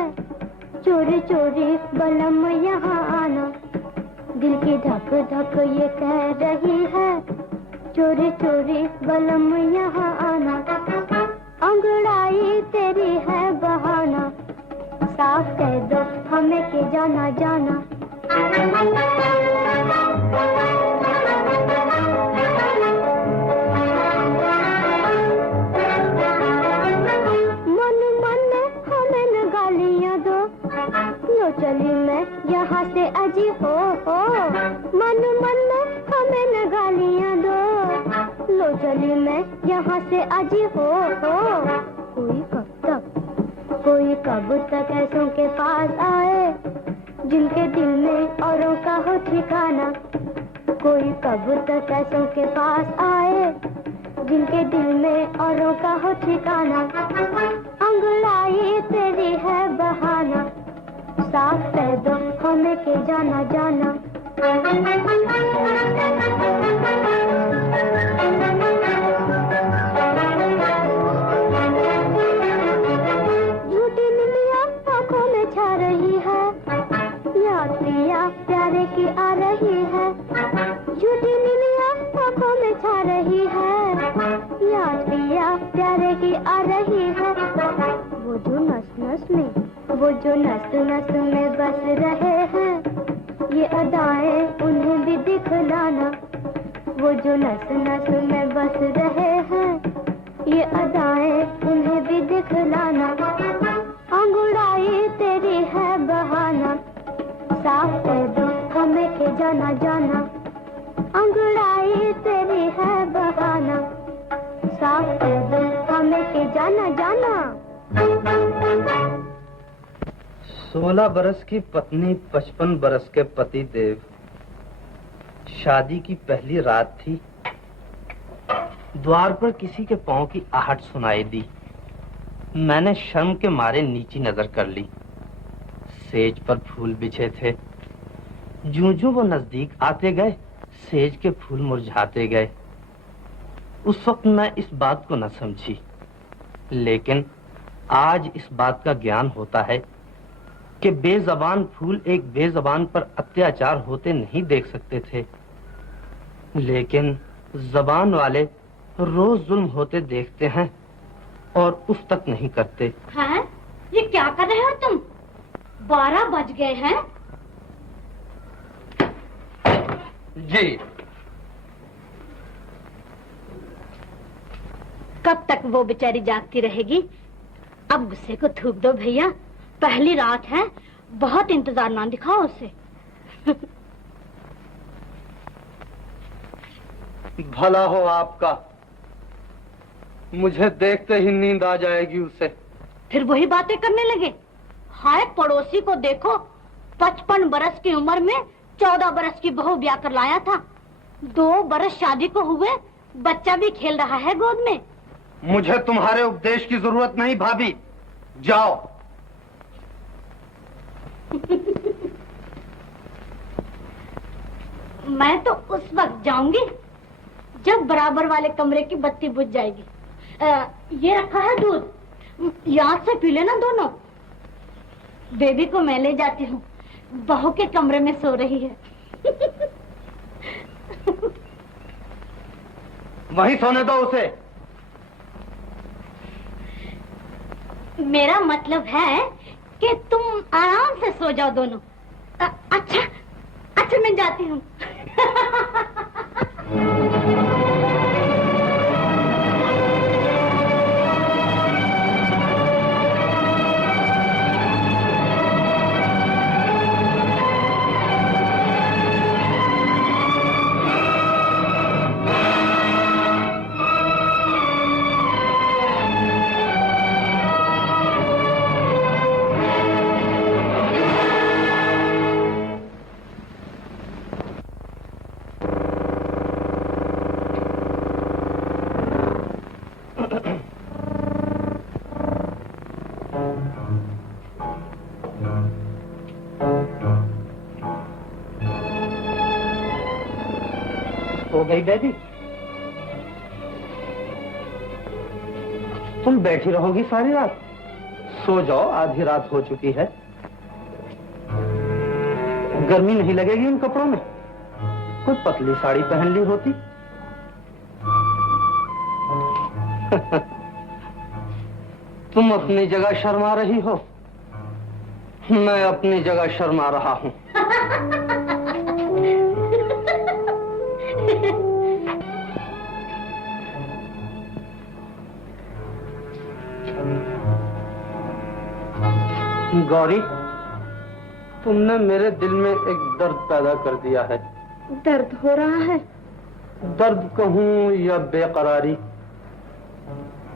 चोरी चोरी बलम यहाँ आना। दिल की धक धक ये कह रही है, चोरी चोरी बलम यहाँ आना, अंगड़ाई तेरी है बहाना, साफ कह दो हमें के जाना जाना। मन मन हमें न गालियाँ दो, लो चली मैं यहाँ से अजी हो, मन मन हमें न गालियाँ दो, लो चली मैं यहाँ से अजी हो। कोई कब तक ऐसों के पास आए, जिनके दिल में औरों का हो ठिकाना, कोई कब तक ऐसों के पास आए, जिनके दिल में औरों का हो ठिकाना, अंगड़ाई तेरी है बहाना, साफ कह दो हमें के जाना जाना। झूठी नीलिया आंखों में छा रही है, याद पिया प्यारे की आ रही है, झूठी नीलिया आंखों में छा रही है, याद पिया प्यारे की आ रही है। वो जो नस नस में, वो जो नस नस में बस रहे हैं, ये अदाएं उन्हें भी दिखलाना, वो जो नस नस में बस रहे हैं, ये अदाएं उन्हें भी दिखलाना, अंगड़ाई तेरी है बहाना, साफ कह दो हमें के जाना जाना, अंगड़ाई तेरी है बहाना, साफ कह दो हमें के जाना जाना। 16 बरस की पत्नी 55 बरस के पति देव। शादी की पहली रात थी। द्वार पर किसी के पांव की आहट सुनाई दी। मैंने शर्म के मारे नीची नजर कर ली। सेज पर फूल बिछे थे। जूं-जूं वो नजदीक आते गए, सेज के फूल मुरझाते गए। उस वक्त मैं इस बात को न समझी, लेकिन आज इस बात का ज्ञान होता है कि बेजबान फूल एक बेजबान पर अत्याचार होते नहीं देख सकते थे, लेकिन जबान वाले रोज जुल्म होते देखते हैं और उस तक नहीं करते। हैं? ये क्या कर रहे हो तुम? 12 बज गए हैं। जी। कब तक वो बेचारी जागती रहेगी? अब गुस्से को थूक दो भैया, पहली रात है, बहुत इंतजार ना दिखाओ उसे। भला हो आपका, मुझे देखते ही नींद आ जाएगी उसे। फिर वही बातें करने लगे। हाय पड़ोसी को देखो, 55 बरस की उम्र में 14 बरस की बहू ब्याह कर लाया था। 2 बरस शादी को हुए, बच्चा भी खेल रहा है गोद में। मुझे तुम्हारे उपदेश की जरूरत नहीं भाभी, जाओ। मैं तो उस वक्त जाऊंगी जब बराबर वाले कमरे की बत्ती बुझ जाएगी। ये रखा है दूध, याद से पी लेना दोनों। बेबी को मैं ले जाती हूँ, बहू के कमरे में सो रही है। वहीं सोने दो उसे। मेरा मतलब है कि तुम आराम से सो जाओ दोनों। अच्छा मैं जाती हूँ। हो गई बेबी? तुम बैठी रहोगी सारी रात? सो जाओ, आधी रात हो चुकी है। गर्मी नहीं लगेगी इन कपड़ों में? कोई पतली साड़ी पहन ली होती। तुम अपनी जगह शर्मा रही हो, मैं अपनी जगह शर्मा रहा हूं। गौरी, तुमने मेरे दिल में एक दर्द पैदा कर दिया है। दर्द हो रहा है? दर्द कहूं या बेकरारी,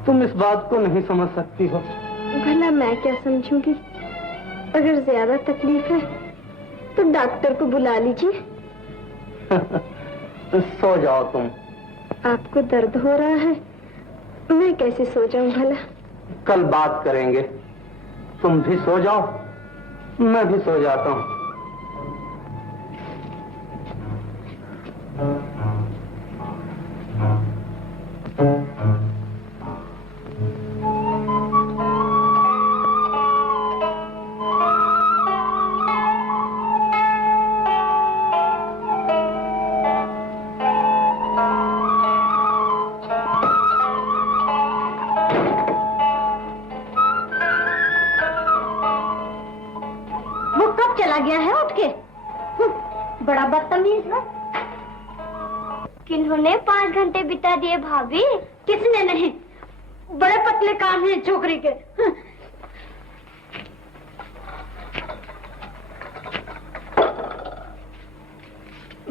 तुम इस बात को नहीं समझ सकती हो। भला मैं क्या समझूंगी? अगर ज्यादा तकलीफ है तो डॉक्टर को बुला लीजिए। सो जाओ तुम। आपको दर्द हो रहा है, मैं कैसे सो जाऊं भला? कल बात करेंगे। तुम भी सो जाओ, मैं भी सो जाता हूं। गया है उठ के। बड़ा बदतमीज है। किन्होंने 5 घंटे बिता दिए भाभी? किसने नहीं, बड़े पतले कान हैं छोकरी के।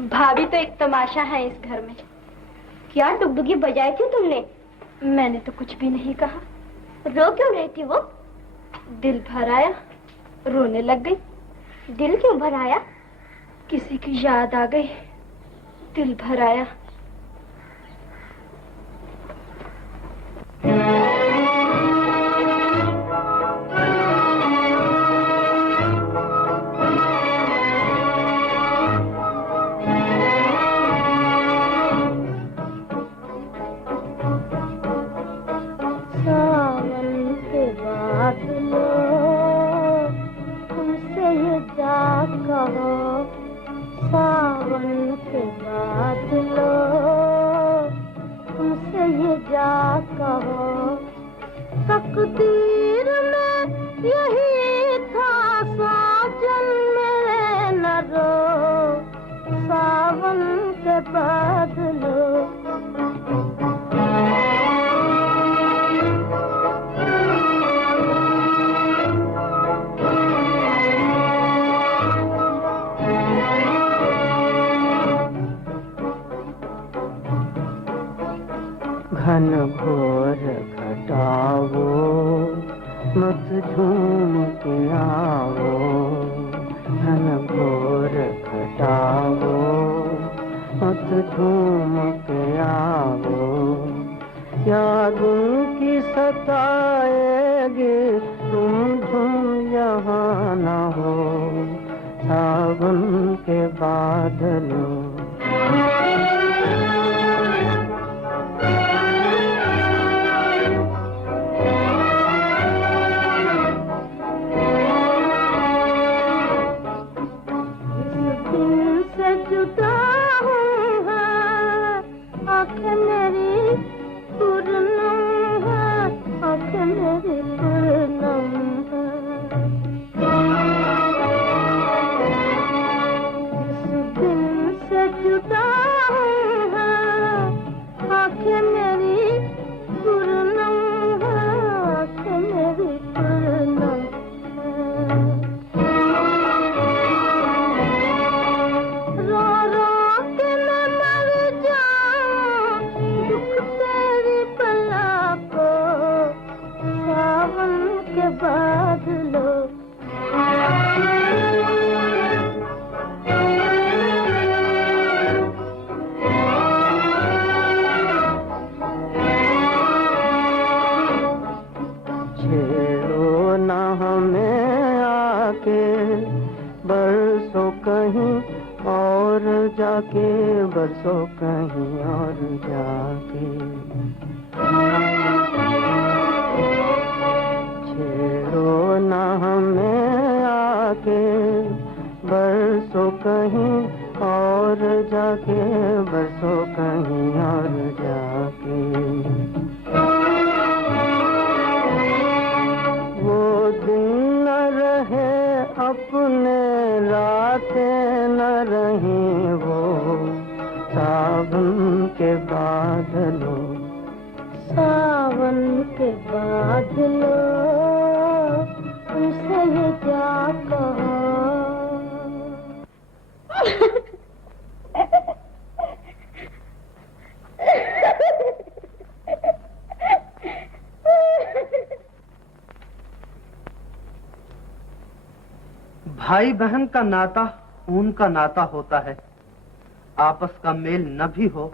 भाभी तो एक तमाशा है इस घर में। क्या डुगडुगी बजाई थी तुमने? मैंने तो कुछ भी नहीं कहा। रो क्यों रही थी वो? दिल भर आया, रोने लग गई। दिल क्यों भर आया? किसी की याद आ गई, दिल भर आया। तकदीर में यही था साजन मेरे न रो, सावन के बादलों। घन घोर घटाओ, मत झूम के आओ। घन घोर घटाओ, मत झूम के आओ। यादों की सताएगी तुम झूम यहाँ न हो, सावन के बादलों। बरसो कहीं और जाके, छेड़ो ना हमें आके, बरसो कहीं और और जाके बसो कहीं और जाके। वो दिन न रहे अपने रातें न रहीं, वो सावन के बादलों, सावन के बादलों उनसे ये क्या कहो। भाई बहन का नाता खून का नाता होता है। आपस का मेल न भी हो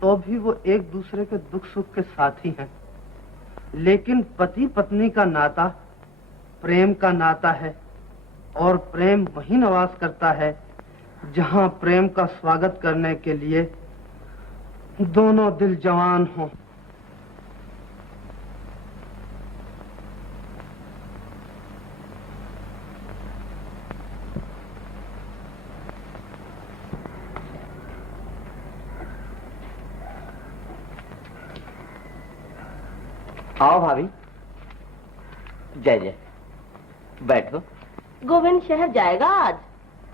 तो भी वो एक दूसरे के दुख सुख के साथी हैं। लेकिन पति पत्नी का नाता प्रेम का नाता है, और प्रेम वहीं निवास करता है जहां प्रेम का स्वागत करने के लिए दोनों दिल जवान हों। आओ भाभी। जय जय, बैठो। गोविंद शहर जाएगा आज?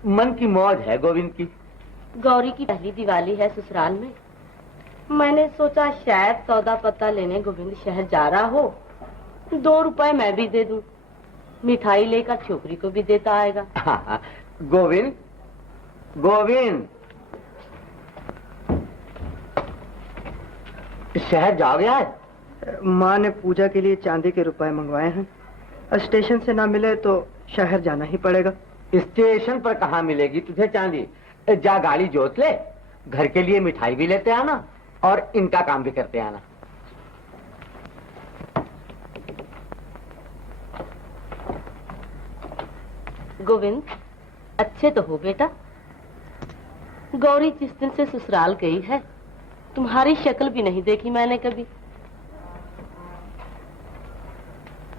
मन की मौज है गोविंद की। गौरी की पहली दिवाली है ससुराल में। मैंने सोचा शायद सौदा पत्ता लेने गोविंद शहर जा रहा हो, 2 रुपए मैं भी दे दूं, मिठाई लेकर छोकरी को भी देता आएगा। हाँ, गोविंद गोविंद शहर जाओगे आज? माँ ने पूजा के लिए चांदी के रुपए मंगवाए हैं। स्टेशन से ना मिले तो शहर जाना ही पड़ेगा। स्टेशन पर कहाँ मिलेगी तुझे चांदी? जा गाड़ी जोत ले, घर के लिए मिठाई भी लेते आना और इनका काम भी करते आना। गोविंद, अच्छे तो हो बेटा। गौरी जिस दिन से ससुराल गई है, तुम्हारी शक्ल भी नहीं देखी मैंने कभी।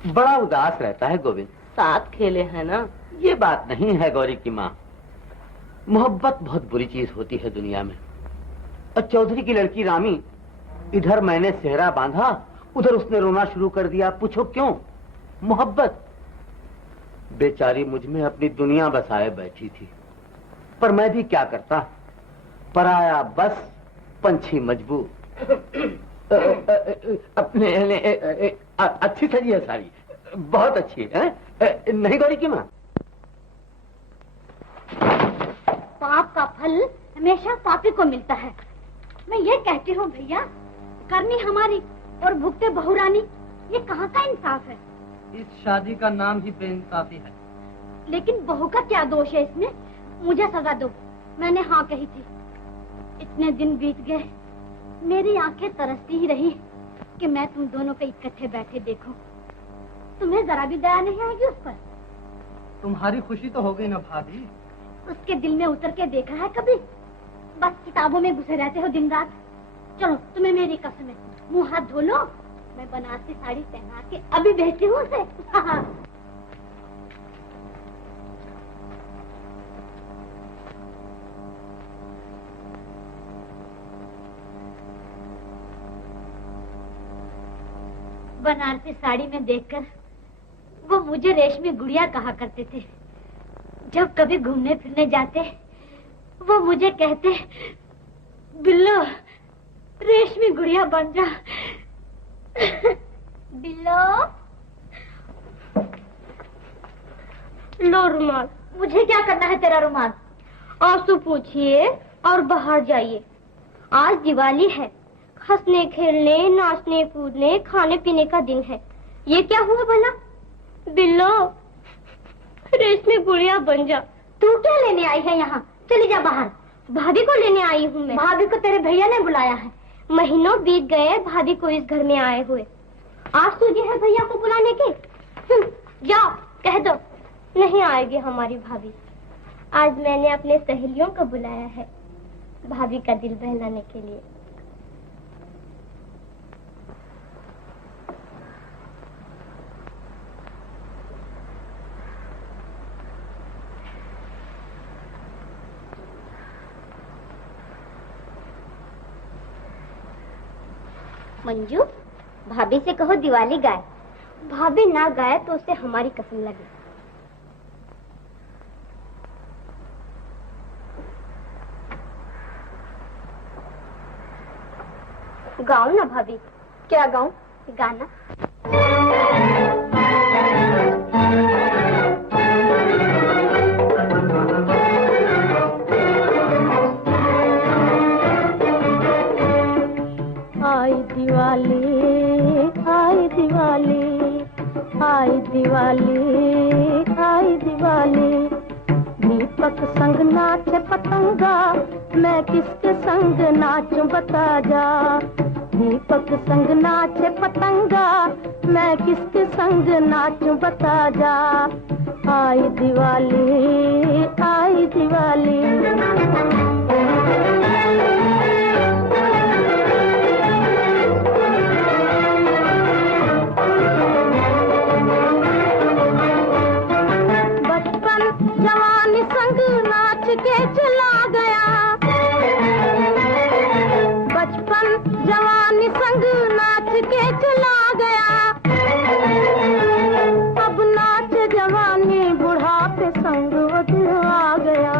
बड़ा उदास रहता है गोविंद। साथ खेले हैं ना। ये बात नहीं है गौरी की माँ। मोहब्बत बहुत बुरी चीज होती है दुनिया में। और चौधरी की लड़की रामी, इधर मैंने सेहरा बांधा, उधर उसने रोना शुरू कर दिया। पूछो क्यों? मोहब्बत। बेचारी मुझ में अपनी दुनिया बसाए बैठी थी, पर मैं भी क्या करता। पराया बस, पंछी मजबूर। अपने अच्छी सजी है सारी, बहुत अच्छी है। नहीं गौरी की माँ? पाप का फल हमेशा पापी को मिलता है। मैं ये कहती हूँ भैया, करनी हमारी और भुगते बहुरानी, ये कहाँ का इंसाफ है? इस शादी का नाम ही बेइंसाफी है। लेकिन बहू का क्या दोष है इसमें? मुझे सजा दो, मैंने हाँ कही थी। इतने दिन बीत गए, मेरी आंखें तरसती ही रही कि मैं तुम दोनों को इकट्ठे बैठे देखूं। तुम्हें जरा भी दया नहीं आएगी उस पर? तुम्हारी खुशी तो हो गई ना भाभी। उसके दिल में उतर के देखा है कभी? बस किताबों में घुसे रहते हो दिन रात। चलो, तुम्हें मेरी कसम है, मुंह हाथ धो लो, मैं बनारसी साड़ी पहना के अभी भेजती हूँ उसे। बनारसी साड़ी में देखकर वो मुझे रेशमी गुड़िया कहा करते थे। जब कभी घूमने फिरने जाते, वो मुझे कहते, बिल्लो रेशमी गुड़िया बन जा। बिल्लो, लो रुमाल। मुझे क्या करना है तेरा रुमाल? आंसू पूछिए और बाहर जाइए। आज दिवाली है, हंसने खेलने नाचने कूदने खाने पीने का दिन है। ये क्या हुआ भला? बिल्लो रेशमी गुड़िया बन जा। तू क्या लेने आई है यहाँ? चली जा बाहर। भाभी को लेने आई हूँ मैं। भाभी को तेरे भैया ने बुलाया है। महीनों बीत गए भाभी को इस घर में आए हुए। आज सूझी है भैया को बुलाने की? जाओ कह दो नहीं आएगी हमारी भाभी। आज मैंने अपने सहेलियों को बुलाया है भाभी का दिल बहलाने के लिए। मंजू, भाभी से कहो दिवाली गाए। भाभी ना गाए तो उसे हमारी कसम लगे। गाओ ना भाभी। क्या गाऊं? गाना। आई दिवाली, आई दिवाली, आई दिवाली, आई दिवाली। दीपक संग नाचे पतंगा, मैं किसके संग नाचूं बता जा। दीपक संग नाचे पतंगा, मैं किसके संग नाचूं बता जा। आई दिवाली, आई दिवाली। जवानी संग नाच के चला गया, बचपन जवानी संग नाच के चला गया। अब नाच जवानी बुढ़ापे संग वो दिन आ गया।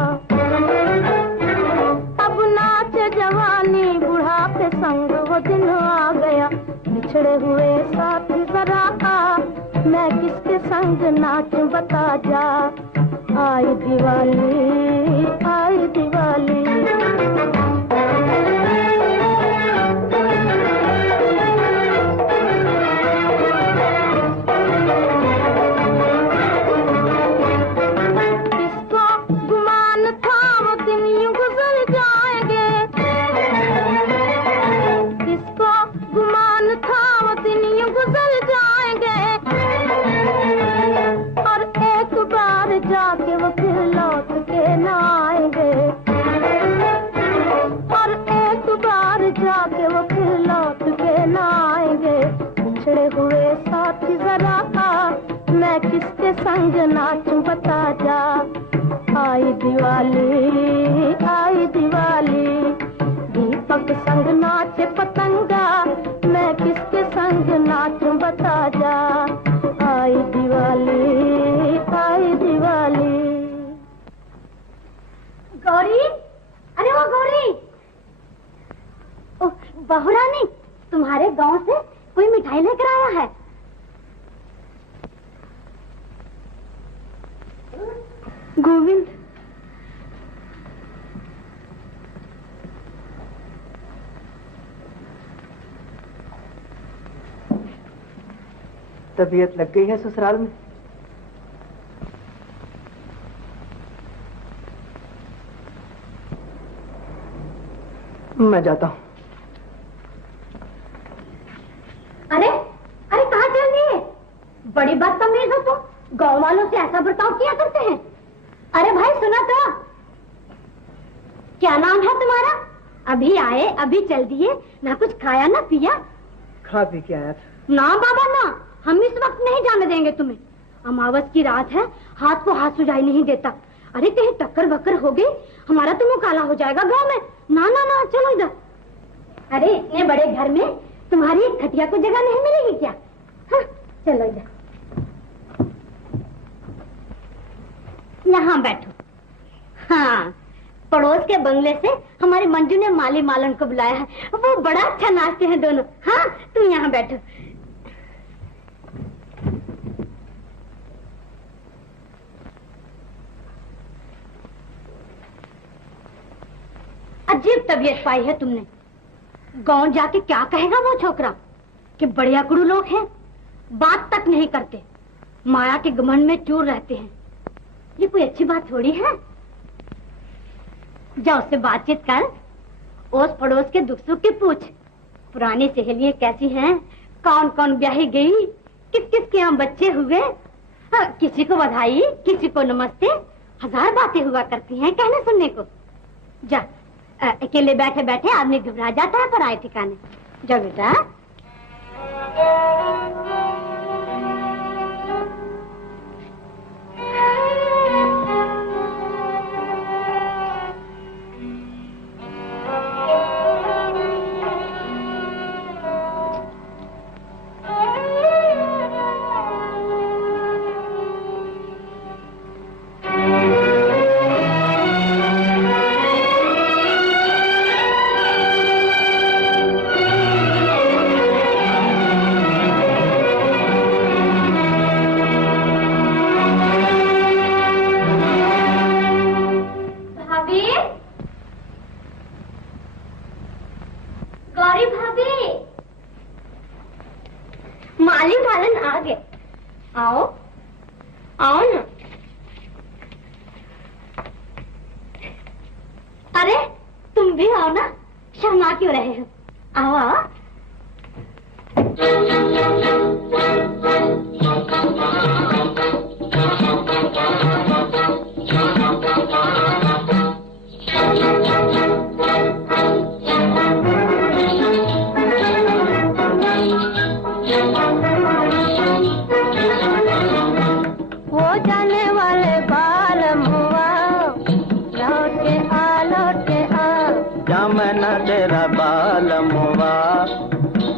अब नाच जवानी बुढ़ापे संग वो दिन आ गया। बिछड़े हुए साथी जरा आ, मैं किसके संग नाचूं बता जा। आई दिवाली, आई दिवाली। किसको गुमान था वो दिन यूं गुजर जाएंगे। किसको गुमान था वो दिन यूं गुजर जाएंगे। और एक बार जाके वो फिर लौट के न आएंगे। और एक बार जाके वो फिर लौट के न आएंगे। बिछड़े हुए साथी जरा आ, मैं किसके संग नाचूं बता जा। आई दिवाली, आई दिवाली। दीपक संग नाचे पतंगा, मैं किसके संग नाचूं बता जा। आई दिवाली, आई दिवाली। गौरी, अरे वो गौरी। ओह, बहू रानी, तुम्हारे गांव से कोई मिठाई लेकर आया है। गोविंद, तबीयत लग गई है ससुराल में? मैं जाता हूँ। अरे अरे कहाँ चल दिए? बड़ी बदतमीज हो तुम, गांव वालों से ऐसा बर्ताव किया करते हैं। अरे भाई सुना तो, क्या नाम है तुम्हारा? अभी आए अभी चल दिए, ना कुछ खाया ना पिया। खा पी के आया था। ना बाबा ना, हम इस वक्त नहीं जाने देंगे तुम्हें। अमावस की रात है, हाथ को हाथ सुझाई नहीं देता। अरे कहीं टक्कर बक्कर हो गई, हमारा तो मुंह काला हो जाएगा गांव में। ना ना ना, चलो इधर। अरे इतने बड़े घर में तुम्हारी एक खटिया को जगह नहीं मिलेगी क्या? हाँ, चलो इधर, यहाँ बैठो। हाँ, पड़ोस के बंगले से हमारे मंजू ने माली मालन को बुलाया है, वो बड़ा अच्छा नाचते हैं दोनों। हाँ, तुम यहाँ बैठो। अजीब तबीयत पाई है तुमने। गांव जाके क्या कहेगा वो छोकरा कि बढ़िया गुरु लोग हैं, बात तक नहीं करते, माया के घमंड में चूर रहते हैं। ये कोई अच्छी बात थोड़ी है। जा उससे बातचीत कर, ओस पड़ोस के दुख सुख की पूछ। पुरानी सहेलियां कैसी हैं, कौन कौन ब्याही गई, किस किस के यहाँ बच्चे हुए। किसी को बधाई, किसी को नमस्ते, हजार बातें हुआ करती हैं कहने सुनने को। जा, अकेले बैठे बैठे आदमी घबरा जाता है पराए ठिकाने। जा बेटा। गौरी भाभी, माली वालन आ गए। आओ आओ ना। अरे तुम भी आओ ना, शर्मा क्यों रहे हो? आओ आओ। वो जाने वाले बाल मुआ, लौट के आ लौट के आ। जमना तेरा बाल मुआ,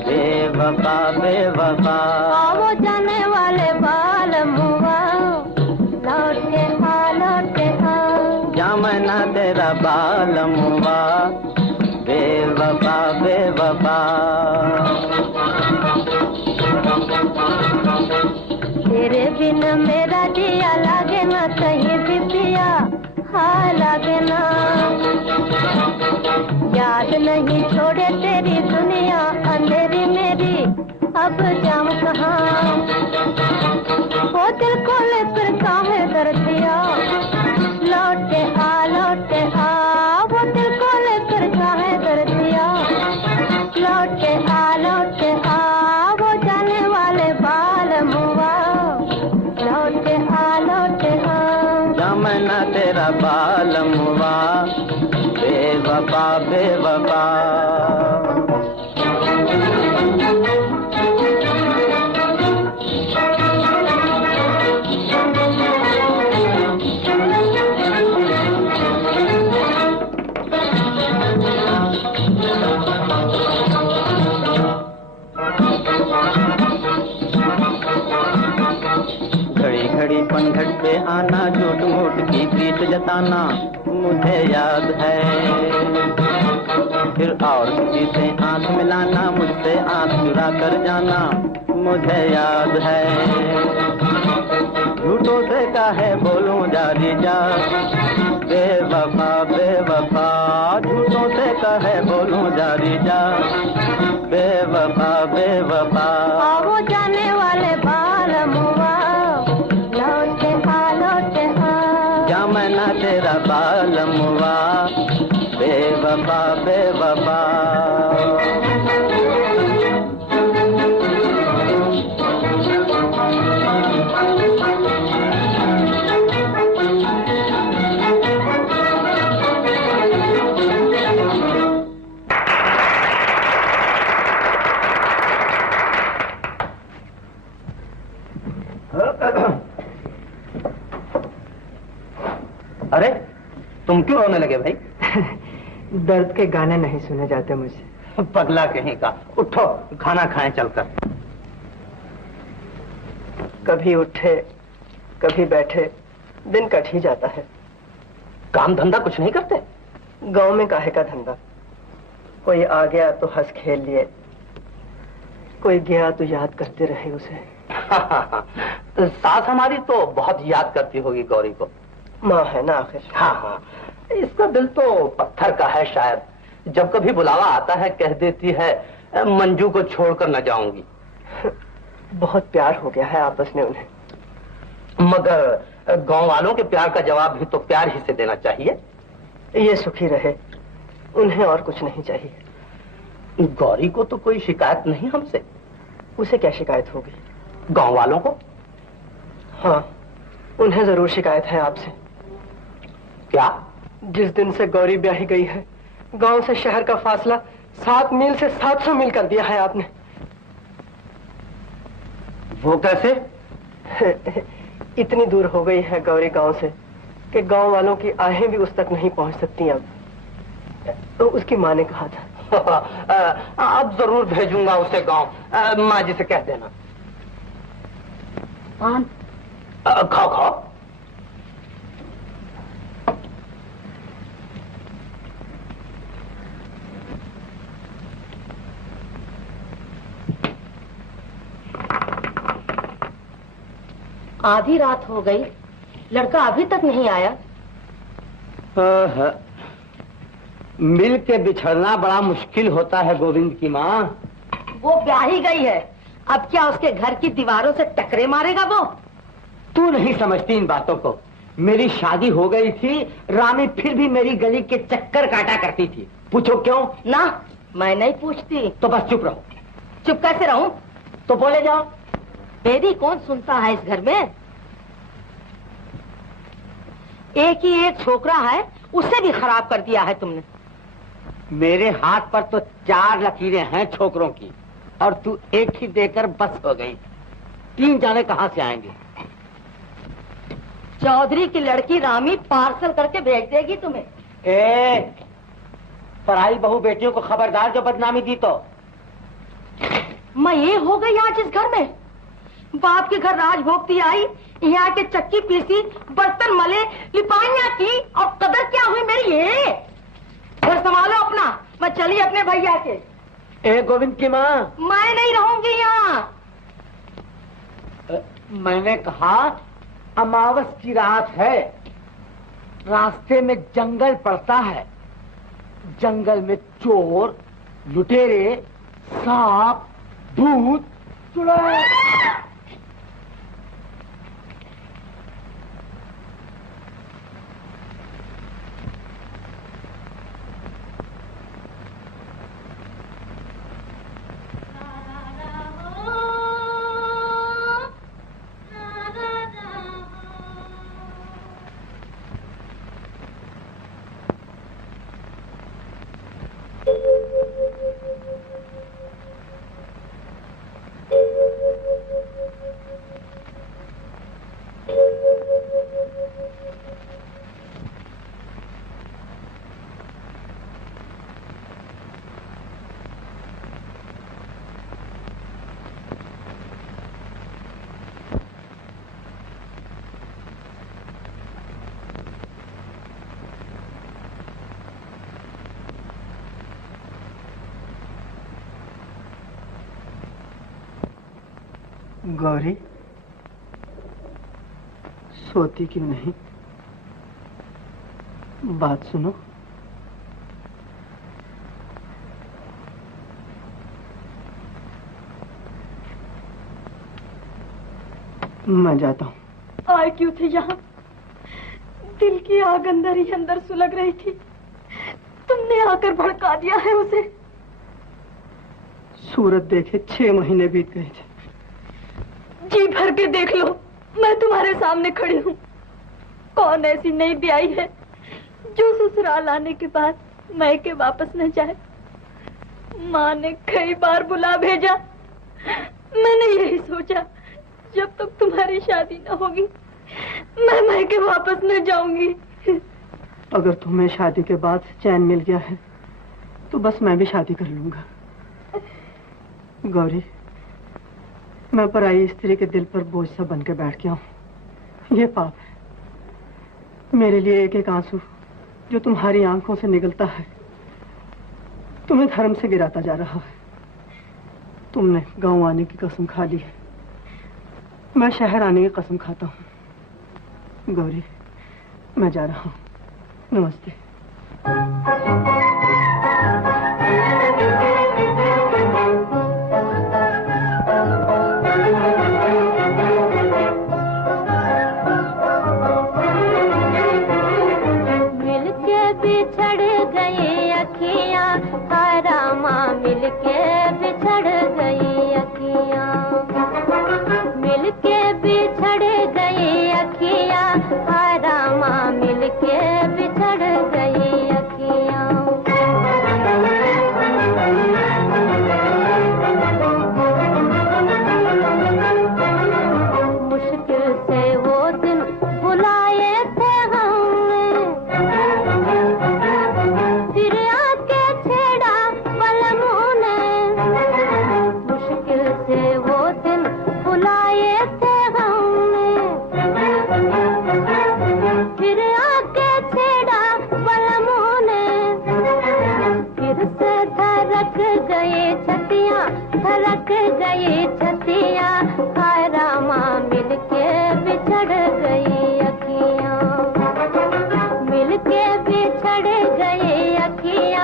बेवफा बेवफा। वो जाने वाले बाल मुआ, लौट के आ लौट के आ। जमना तेरा बाल मुआ, बेवफा बेवफा। तेरे बिन मेरा दिया लागे ना कहीं भी पिया, हाँ लागे ना। याद नहीं छोड़े तेरी दुनिया अंधेरी मेरी, अब जाऊं कहाँ? वो दिल को लेकर काहे दर्द दिया, लौट के आ लौट के आ। वो दिल को लेकर काहे दर्द दिया, लौट के आ लौट के आ। वो जाने वाले बाल मुआ, लौट के आ लौट के आ। जमना तेरा बाल मुआ, बेवफा बेवफा। घड़ी घड़ी पनघट पे आना, झूठ मूठ की पीठ जताना, मुझे याद है। फिर और किसी से आंख मिलाना, मुझसे आंख चुरा कर जाना, मुझे याद है। झूठों से काहे बोलूं जारी जा, बेवफा बेवफा। झूठों से काहे बोलूं जारी जा, बेवफा बेवफा। वो जाने वाले बाल मुआ, लौट के आ लौट के आ। जमना तेरा बाल मुआ, बेवफा बेवफा। अरे तुम क्यों रोने लगे भाई? दर्द के गाने नहीं सुने जाते मुझे। पगला कहीं का, उठो खाना खाएं चलकर। कभी उठे कभी बैठे, दिन कट ही जाता है। काम धंधा कुछ नहीं करते? गांव में काहे का धंधा? कोई आ गया तो हंस खेल लिए, कोई गया तो याद करते रहे उसे। सास हमारी तो बहुत याद करती होगी गौरी को। माँ है ना आखिर। हाँ हाँ, इसका दिल तो पत्थर का है शायद। जब कभी बुलावा आता है कह देती है मंजू को छोड़कर न जाऊंगी। बहुत प्यार हो गया है आपस में उन्हें। मगर गांव वालों के प्यार का जवाब भी तो प्यार ही से देना चाहिए। ये सुखी रहे, उन्हें और कुछ नहीं चाहिए। गौरी को तो कोई शिकायत नहीं हमसे। उसे क्या शिकायत होगी? गांव वालों को? हाँ, उन्हें जरूर शिकायत है आपसे। क्या? जिस दिन से गौरी ब्याही गई है, गांव से शहर का फासला 7 मील से 700 मील कर दिया है आपने। वो कैसे? इतनी दूर हो गई है गौरी गांव से कि गांव वालों की आहें भी उस तक नहीं पहुंच सकती अब। तो उसकी माँ ने कहा था। अब जरूर भेजूंगा उसे गांव। माँ जी से कह देना। पान खाओ खाओ। आधी रात हो गई, लड़का अभी तक नहीं आया। मिल के बिछड़ना बड़ा मुश्किल होता है गोविंद की माँ। वो ब्याह ही गई है, अब क्या उसके घर की दीवारों से टकरे मारेगा वो? तू नहीं समझती इन बातों को। मेरी शादी हो गई थी, रामी फिर भी मेरी गली के चक्कर काटा करती थी। पूछो क्यों? ना, मैं नहीं पूछती। तो बस चुप रहो। चुप कैसे रहूं? तो बोले जाओ। मेरी कौन सुनता है इस घर में? एक ही एक छोकरा है, उसे भी खराब कर दिया है तुमने। मेरे हाथ पर तो 4 लकीरें हैं छोकरों की, और तू एक ही देकर बस हो गई। 3 जाने कहां से आएंगे? चौधरी की लड़की रामी पार्सल करके भेज देगी तुम्हें। पराई बहू बेटियों को खबरदार जो बदनामी दी तो। मैं ये हो गई आज इस घर में। बाप के घर राज भोगती आई, यहाँ के चक्की पीसी, बर्तन मले, लिपाइयाँ की, और कदर क्या हुई मेरी? ये घर संभालो अपना, मैं चली अपने भैया के। ए गोविंद की माँ, मैं नहीं रहूंगी यहाँ। मैंने कहा अमावस की रात है, रास्ते में जंगल पड़ता है, जंगल में चोर, लुटेरे, सांप, भूत, चुड़ैल। गौरी, सोती क्यों नहीं? बात सुनो। मैं जाता हूँ। आए क्यों थे यहाँ? दिल की आग अंदर ही अंदर सुलग रही थी, तुमने आकर भड़का दिया है उसे। सूरत देखे 6 महीने बीत गए थे। जी भर के देख लो, मैं तुम्हारे सामने खड़ी हूँ। कौन ऐसी नई ब्याई है जो ससुराल आने के बाद मैके वापस न जाए? माँ ने कई बार बुला भेजा, मैंने यही सोचा जब तक तुम्हारी शादी न होगी मैं मैके वापस न जाऊंगी। अगर तुम्हें शादी के बाद चैन मिल गया है तो बस मैं भी शादी कर लूंगा। गौरी, मैं पराई स्त्री के दिल पर बोझ सा बन के बैठ गया हूँ। ये पाप है। मेरे लिए एक एक आंसू जो तुम्हारी आंखों से निकलता है तुम्हें धर्म से गिराता जा रहा है। तुमने गांव आने की कसम खा ली है, मैं शहर आने की कसम खाता हूँ। गौरी, मैं जा रहा हूँ। नमस्ते। मिलके बिछड़ गई अखियाँ, हरामा मिलके बिछड़ गई अखियाँ। मिलके बिछड़ गई अखियाँ, हरामा मिलके बिछड़ गई अखियाँ। मुश्किल से वो दिन बुलाए थे हमने, फिर आके छेड़ा पलमों ने। मुश्किल से वो दिन बुलाए थे हमने, फिर आके छेड़ा पलमों ने। फिर से धड़क गए छतियाँ, धड़क गए छतियाँ, हरामा मिलके बिछड़ गई अखियाँ। मिलके बिछड़ गई अखियाँ।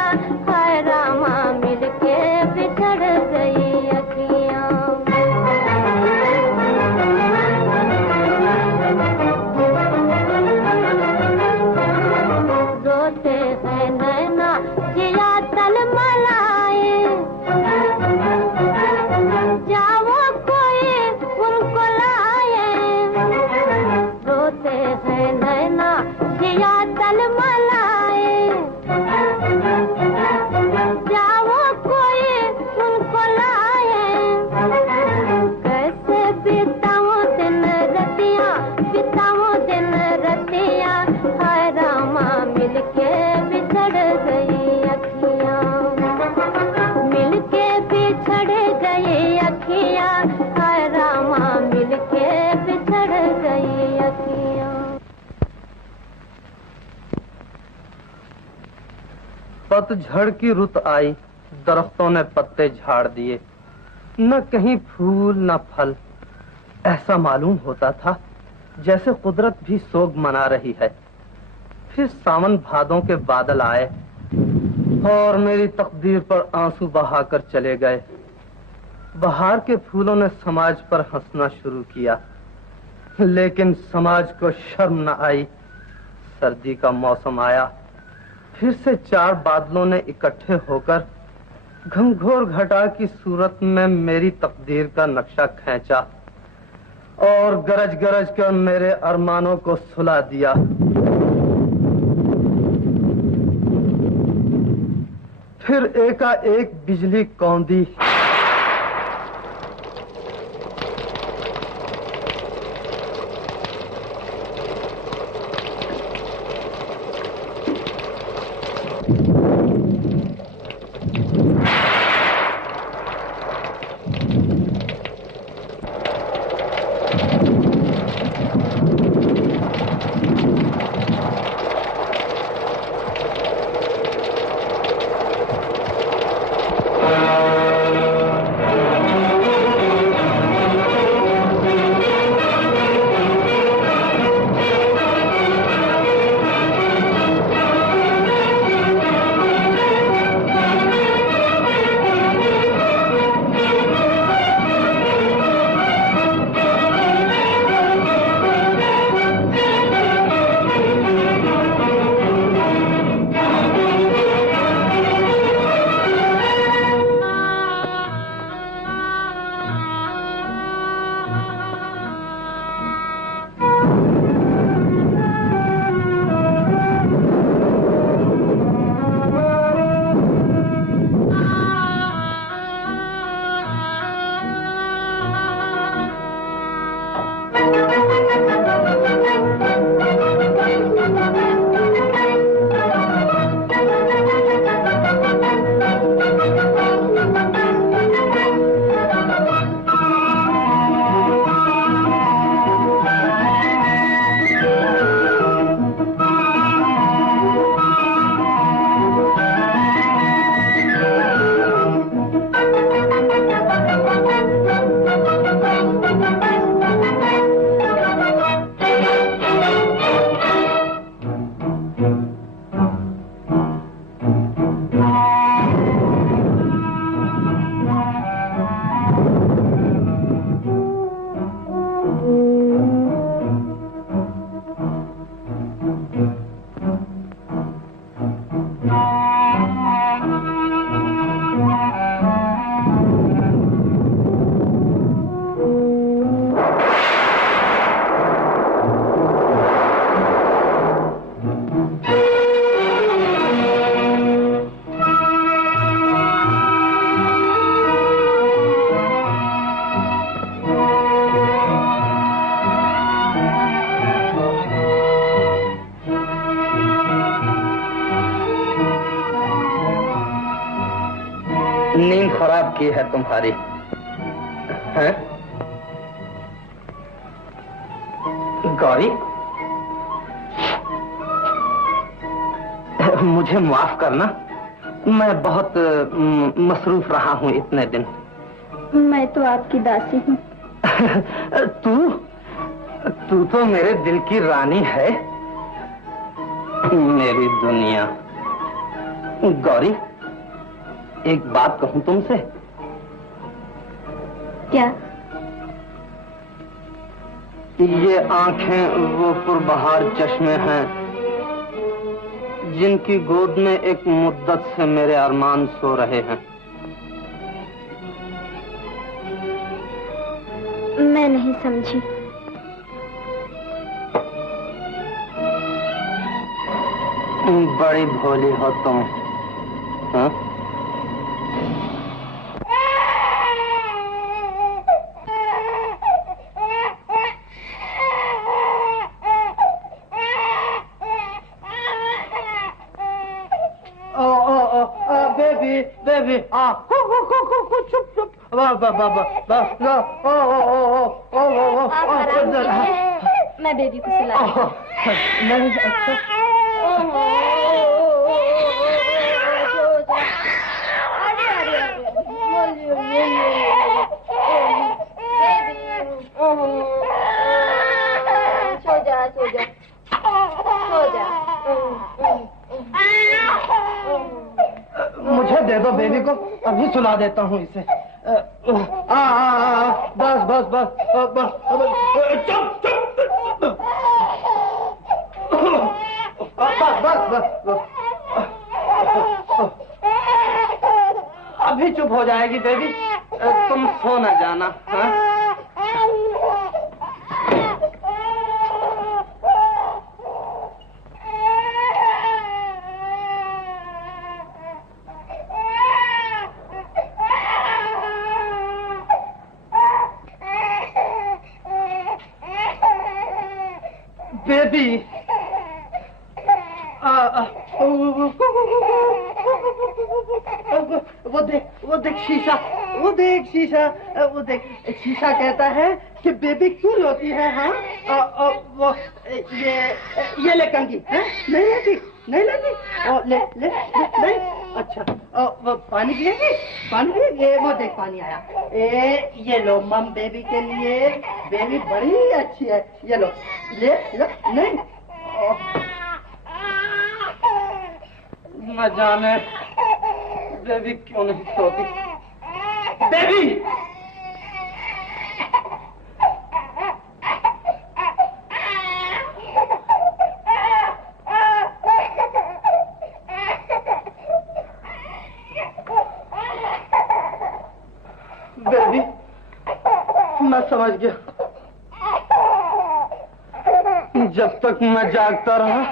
पतझड़ की रुत आई, दरख्तों ने पत्ते झाड़ दिए, न कहीं फूल न फल। ऐसा मालूम होता था जैसे कुदरत भी सोग मना रही है। फिर सावन भादों के बादल आए और मेरी तकदीर पर आंसू बहाकर चले गए। बहार के फूलों ने समाज पर हंसना शुरू किया, लेकिन समाज को शर्म न आई। सर्दी का मौसम आया, फिर से 4 बादलों ने इकट्ठे होकर घंघोर घटा की सूरत में मेरी तकदीर का नक्शा खींचा और गरज गरज कर मेरे अरमानों को सुला दिया। फिर एकाएक बिजली कौंधी। नींद खराब की है तुम्हारी, हैं? गौरी, मुझे माफ करना, मैं बहुत मसरूफ रहा हूँ इतने दिन। मैं तो आपकी दासी हूँ। तू तो मेरे दिल की रानी है, मेरी दुनिया। गौरी, एक बात कहूं तुमसे। क्या? ये आंखें वो पुरबहार चश्मे हैं जिनकी गोद में एक मुद्दत से मेरे अरमान सो रहे हैं। मैं नहीं समझी। बड़ी भोली हो तुम, हाँ? बेबी, चुप चुप, मैं बेबी को सुला बेबी को अभी सुला देता हूँ इसे। बस बस बस चुप चुप बस बस बस अभी चुप हो जाएगी बेबी, तुम सो न जाना। हाँ? बेबी वो देख शीशा, वो देख शीशा, वो देख शीशा कहता है कि बेबी क्यों रोती है। हाँ वो ये ले कंगी है, नहीं लेती नहीं लेती, ले ले नहीं। अच्छा वो पानी पिएगी, पानी पिएगी, वो देख पानी आया। ये लो मम बेबी के लिए, बेबी बड़ी अच्छी है, ये लो ले लो। नहीं न जाने बेबी क्यों नहीं सोती। बेबी बेबी मैं समझ गया, जब तक मैं जागता रहा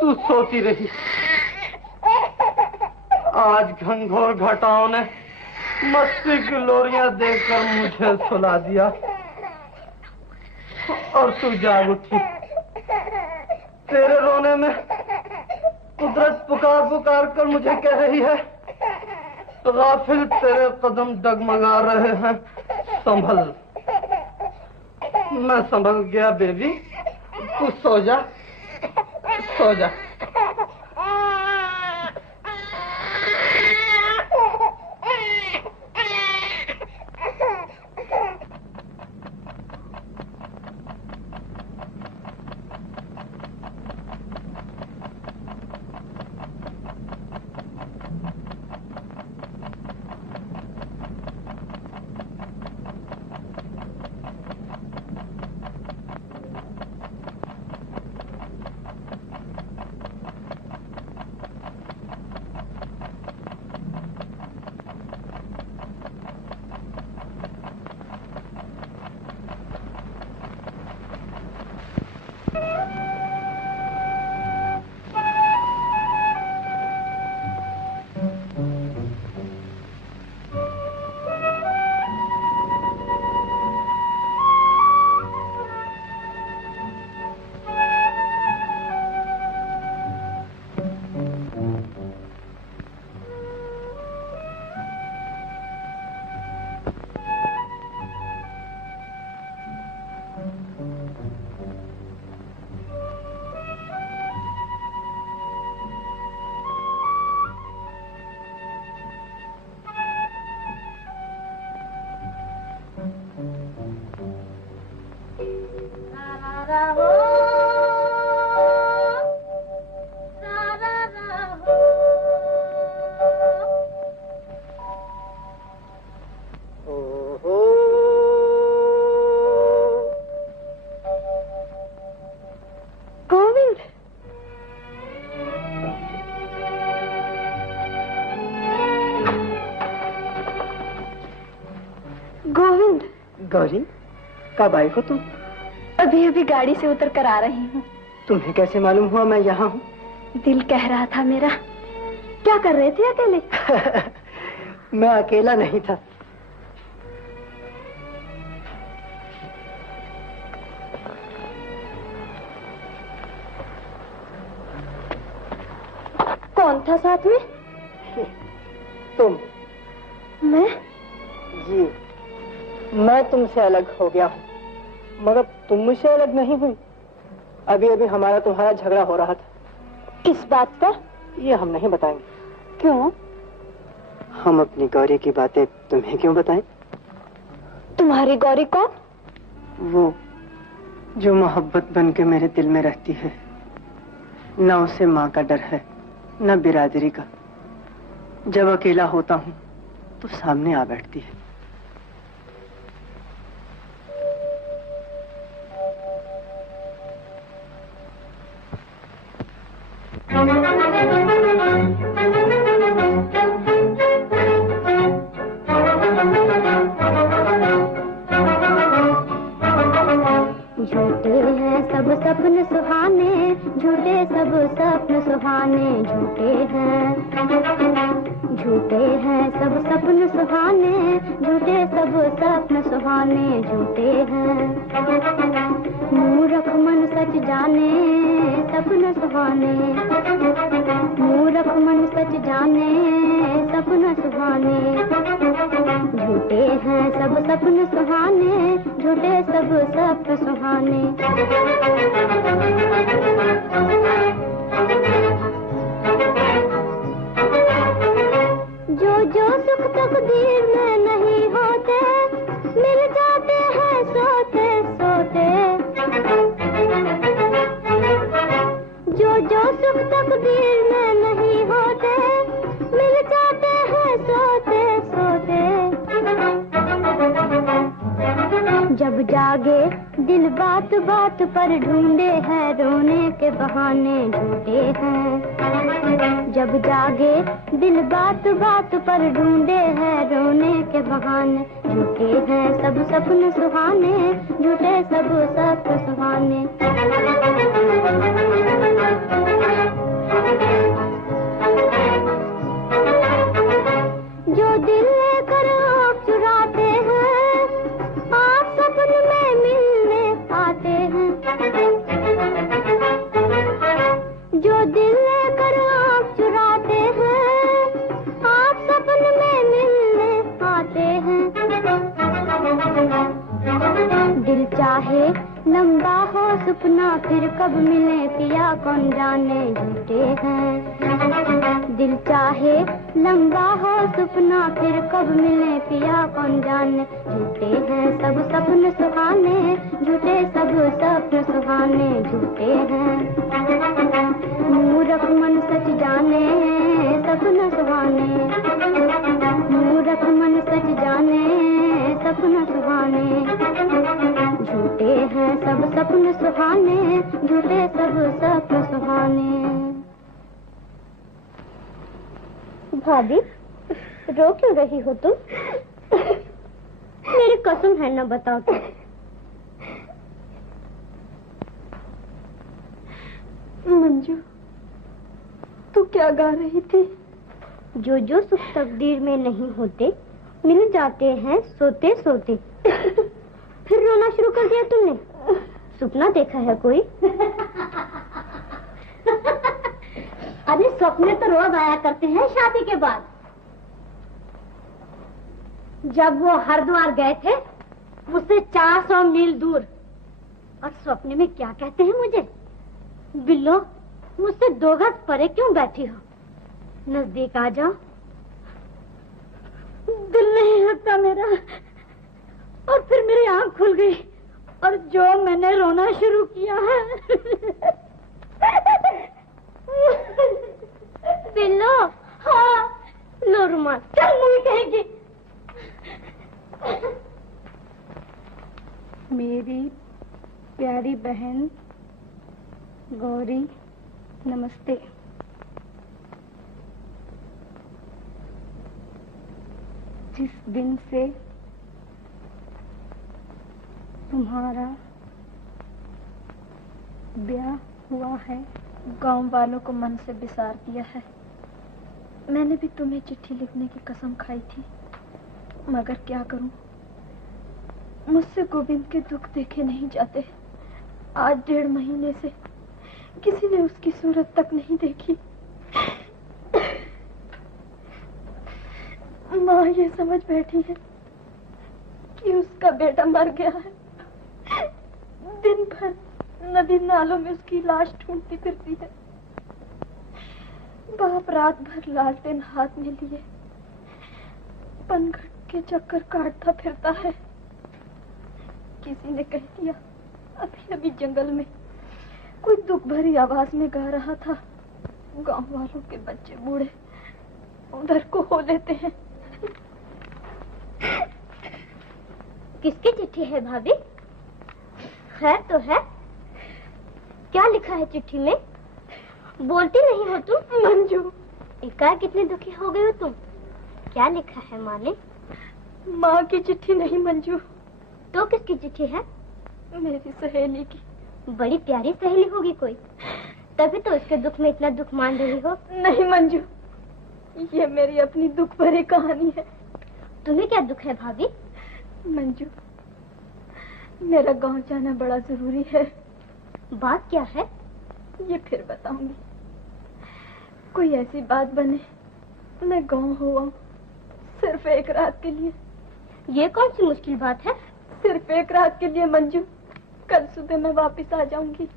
तू सोती रही। आज घनघोर घटाओं ने मस्ती की लोरियां देखकर मुझे सुला दिया और तू जाग उठी। तेरे रोने में कुदरत पुकार पुकार कर मुझे कह रही है, गाफिल तेरे कदम डगमगा रहे हैं, संभल। मैं संभल गया बेबी, तू सो जा, सो जा। गौरी, कब आई हो तुम? अभी अभी गाड़ी से उतर कर आ रही हूँ। तुम्हें कैसे मालूम हुआ मैं यहाँ हूँ? दिल कह रहा था मेरा। क्या कर रहे थे अकेले? मैं अकेला नहीं था। कौन था साथ में? तुम। मैं? जी, मैं तुमसे अलग हो गया हूँ, मगर तुम मुझसे अलग नहीं हुई। अभी अभी हमारा तुम्हारा झगड़ा हो रहा था। किस बात पर? ये हम नहीं बताएंगे। क्यों? हम अपनी गौरी की बातें तुम्हें क्यों बताएं? तुम्हारी गौरी कौन? वो जो मोहब्बत बन के मेरे दिल में रहती है। न उसे माँ का डर है, न बिरादरी का। जब अकेला होता हूँ तो सामने आ बैठती है। झूठे हैं सब सपन सुहाने, झूठे सब सपन सुहाने, झूठे हैं सब सपन सुहाने, झूठे सब सपन सुहाने, झूठे हैं। मूर्ख मन सच जाने सपन सुहाने, मूर्ख मन सच जाने सपन सुहाने, झूठे हैं सब सपन सुहाने, झूठे सब सपन सुहाने। जो जो सुख तकदीर में नहीं होते, मिल जाते हैं सोते सोते। जो जो सुख तकदीर में नहीं होते, मिल जाते हैं सोते सोते। जब जागे दिल बात बात पर ढूंढे हैं रोने के बहाने, झूठे हैं। जब जागे दिल बात बात पर ढूंढे हैं रोने के बहाने, झूठे हैं सब सपन सुहाने, झूठे सब सपन सुहाने। जो दिल लेकर आँख चुराते हैं, आप सपन में मिलने आते हैं। जो दिल लेकर आँख चुराते हैं, आप सपन में मिलने आते हैं। दिल चाहे लंबा हो सपना, फिर कब मिले पिया कौन जाने, झूठे हैं। दिल चाहे लंबा हो सपना, फिर कब मिले पिया कौन जाने, झूठे हैं सब सपन सुहाने, झूठे सब सपन सुहाने, झूठे हैं। मूर्ख मन सच जाने सपन सुहाने, मूर्ख मन सच जाने सपन सुहाने, झूठे हैं सब सपन सुहाने, झूठे सब सपन सुहाने। भाभी, रो क्यों रही हो तुम? मेरी कसम है, न बताओ तो। मंजू, तू क्या गा रही थी? जो जो सुख तकदीर में नहीं होते, मिल जाते हैं सोते सोते। फिर रोना शुरू कर दिया तुमने? सपना देखा है कोई? अरे सपने तो रोज आया करते हैं शादी के बाद। जब वो हरिद्वार गए थे, मुझसे 400 मील दूर, और सपने में क्या कहते हैं मुझे? बिल्लो, मुझसे 2 गज परे क्यों बैठी हो? नजदीक आ जाओ। दिल नहीं लगता मेरा, और फिर मेरी आंख खुल गई, और जो मैंने रोना शुरू किया है। बिल्लो, हाँ, लो रुमाल, चल मुझे कहेगी। मेरी प्यारी बहन गौरी, नमस्ते। जिस दिन से तुम्हारा ब्याह हुआ है, गांव वालों को मन से बिसार दिया है। मैंने भी तुम्हें चिट्ठी लिखने की कसम खाई थी, मगर क्या करूं, मुझसे गोविंद के दुख देखे नहीं जाते। आज 1.5 महीने से किसी ने उसकी सूरत तक नहीं देखी। माँ ये समझ बैठी है कि उसका बेटा मर गया है। दिन भर नदी नालों में उसकी लाश ढूंढती फिरती है। बाप रात भर लालटेन हाथ में लिए पनघट के चक्कर काटता फिरता है। किसी ने कह दिया अभी अभी जंगल में कोई दुख भरी आवाज में गा रहा था। गांव वालों के बच्चे बूढ़े उधर को हो लेते हैं। किसकी चिट्ठी है भाभी? खैर तो है। क्या लिखा है चिट्ठी में? बोलती नहीं हो तुम। मंजू, एकाएक कितने दुखी हो गए हो तुम? क्या लिखा है माँ ने? माँ की चिट्ठी नहीं मंजू। तो किसकी चिट्ठी है? मेरी सहेली की। बड़ी प्यारी सहेली होगी कोई, तभी तो इसके दुख में इतना दुख मान रही हो। नहीं मंजू, ये मेरी अपनी दुख भरी कहानी है। तुम्हें क्या दुख है भाभी? मंजू, मेरा गांव जाना बड़ा जरूरी है। बात क्या है? ये फिर बताऊंगी। कोई ऐसी बात बने मैं गांव हो आऊं, सिर्फ एक रात के लिए। ये कौन सी मुश्किल बात है? सिर्फ एक रात के लिए मंजू। कल सुबह मैं वापस आ जाऊंगी।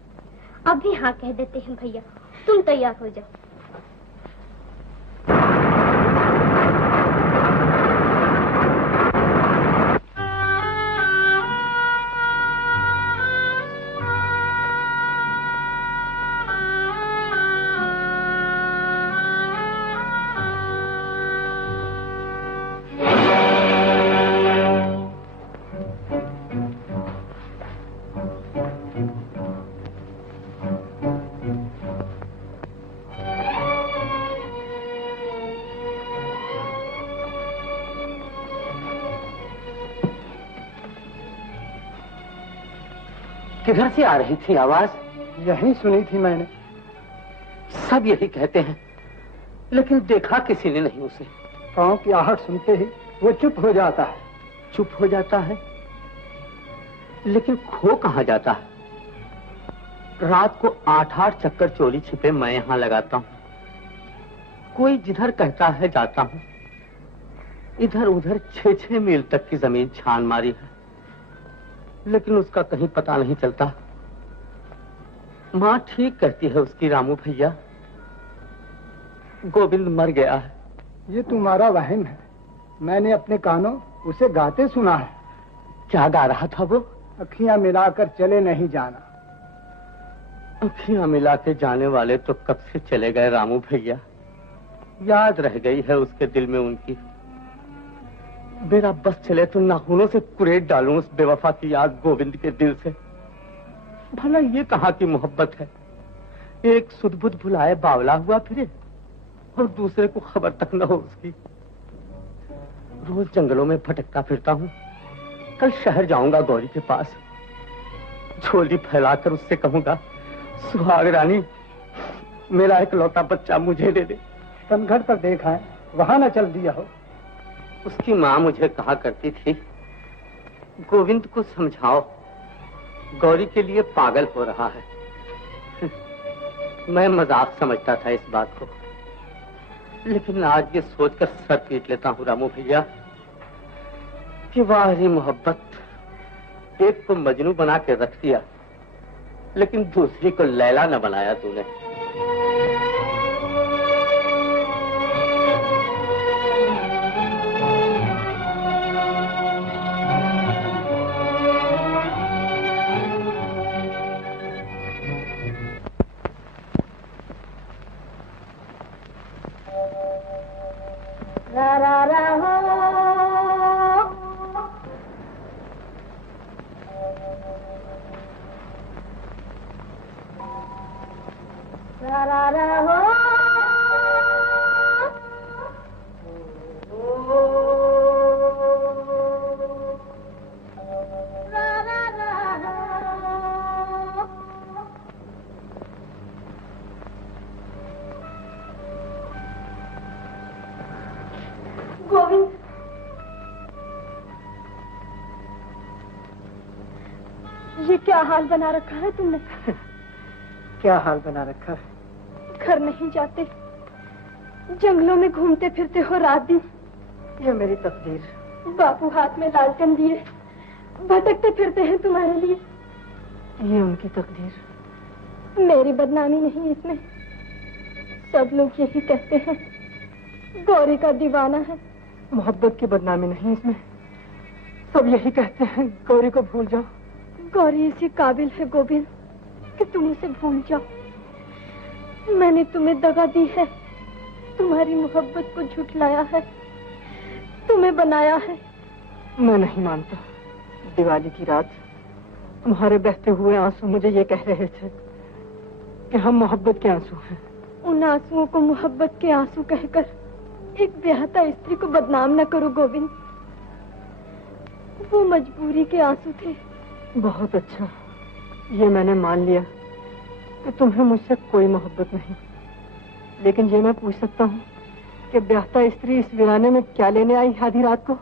अभी हाँ कह देते हैं भैया, तुम तैयार हो जाओ। किधर से आ रही थी आवाज? यही सुनी थी मैंने। सब यही कहते हैं, लेकिन देखा किसी ने नहीं उसे। पाँव की आहट सुनते ही वो चुप हो जाता है। चुप हो जाता है, लेकिन खो कहाँ जाता है? रात को 8-8 चक्कर चोरी छिपे मैं यहाँ लगाता हूँ। कोई जिधर कहता है जाता हूँ। इधर उधर 6-6 मील तक की जमीन छान मारी है, लेकिन उसका कहीं पता नहीं चलता। माँ ठीक कहती है उसकी, रामू भैया, गोविंद मर गया है। ये तुम्हारा वहम है। मैंने अपने कानों उसे गाते सुना है। क्या गा रहा था वो? अखियां मिलाकर चले नहीं जाना। अखियां मिला के जाने वाले तो कब से चले गए रामू भैया। याद रह गई है उसके दिल में उनकी। मेरा बस चले तो नाखूनों से कुरेद डालूं उस बेवफा की याद गोविंद के दिल से। भला ये कहाँ की मोहब्बत है? एक सुध-बुध भुलाए बावला हुआ फिरे और दूसरे को खबर तक न हो उसकी। रोज जंगलों में भटकता फिरता हूँ। कल शहर जाऊंगा गौरी के पास। झोली फैलाकर उससे कहूंगा, सुहाग रानी, मेरा एक लौता बच्चा मुझे दे दे। तनघट पर देखा है, वहां न चल दिया हो। उसकी माँ मुझे कहा करती थी, गोविंद को समझाओ, गौरी के लिए पागल हो रहा है। मैं मजाक समझता था इस बात को, लेकिन आज ये सोचकर सर पीट लेता हूँ रामू भैया कि वाह रे मोहब्बत, एक को मजनू बना के रख दिया, लेकिन दूसरी को लैला न बनाया तूने। ये क्या हाल बना रखा है तुमने? क्या हाल बना रखा है? घर नहीं जाते, जंगलों में घूमते फिरते हो रात दिन। ये मेरी तकदीर। बापू हाथ में लालटेन लिए भटकते फिरते हैं तुम्हारे लिए। ये उनकी तकदीर। मेरी बदनामी नहीं इसमें। सब लोग यही कहते हैं, गौरी का दीवाना है। मोहब्बत की बदनामी नहीं इसमें। सब यही कहते हैं, गौरी को भूल जाओ। गौरी इसी काबिल है गोविंद कि तुम उसे भूल जाओ। मैंने तुम्हें दगा दी है, तुम्हारी मोहब्बत को झुठलाया है, तुम्हें बनाया है। मैं नहीं मानता। दिवाली की रात तुम्हारे बहते हुए आंसू मुझे ये कह रहे थे कि हम मोहब्बत के आंसू हैं। उन आंसुओं को मोहब्बत के आंसू कहकर एक ब्याहता स्त्री को बदनाम न करो गोविंद। वो मजबूरी के आंसू थे। बहुत अच्छा, ये मैंने मान लिया कि तुम्हें मुझसे कोई मोहब्बत नहीं, लेकिन ये मैं पूछ सकता हूँ कि ब्याहता स्त्री इस वीराने में क्या लेने आई आधी रात को?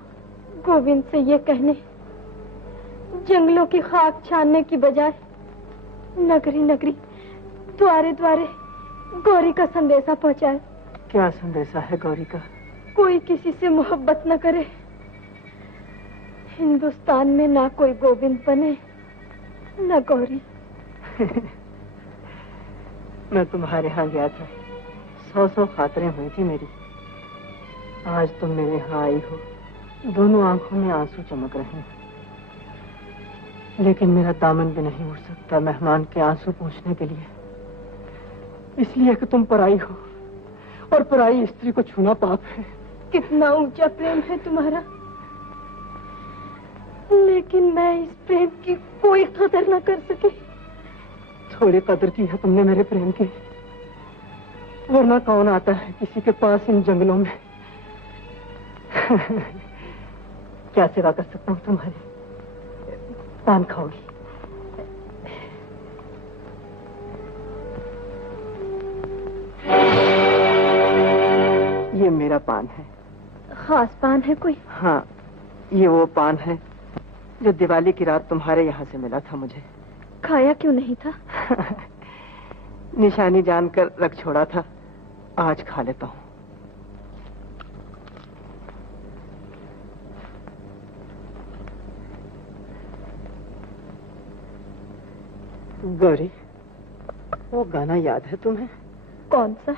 गोविंद से ये कहने, जंगलों की खाक छानने की बजाय नगरी नगरी द्वारे द्वारे गौरी का संदेशा पहुंचाए। क्या संदेशा है गौरी का? कोई किसी से मोहब्बत न करे, हिंदुस्तान में ना कोई गोविंद बने न गौरी। मैं तुम्हारे यहाँ गया था, 100 खातरें हुई थी मेरी। आज तुम मेरे यहाँ आई हो, दोनों आंखों में आंसू चमक रहे हैं, लेकिन मेरा दामन भी नहीं उठ सकता मेहमान के आंसू पोंछने के लिए, इसलिए कि तुम पराई हो और पराई स्त्री को छूना पाप है। कितना ऊंचा प्रेम है तुम्हारा, लेकिन मैं इस प्रेम की कोई कदर न कर सकी। थोड़ी कदर की है तुमने मेरे प्रेम की, वरना कौन आता है किसी के पास इन जंगलों में। क्या सेवा कर सकता हूँ तुम्हारी? पान खाओगी? ये मेरा पान है। खास पान है कोई? हाँ, ये वो पान है जो दिवाली की रात तुम्हारे यहाँ से मिला था मुझे। खाया क्यों नहीं था? निशानी जानकर रख छोड़ा था, आज खा लेता हूँ। गौरी, वो गाना याद है तुम्हें? कौन सा?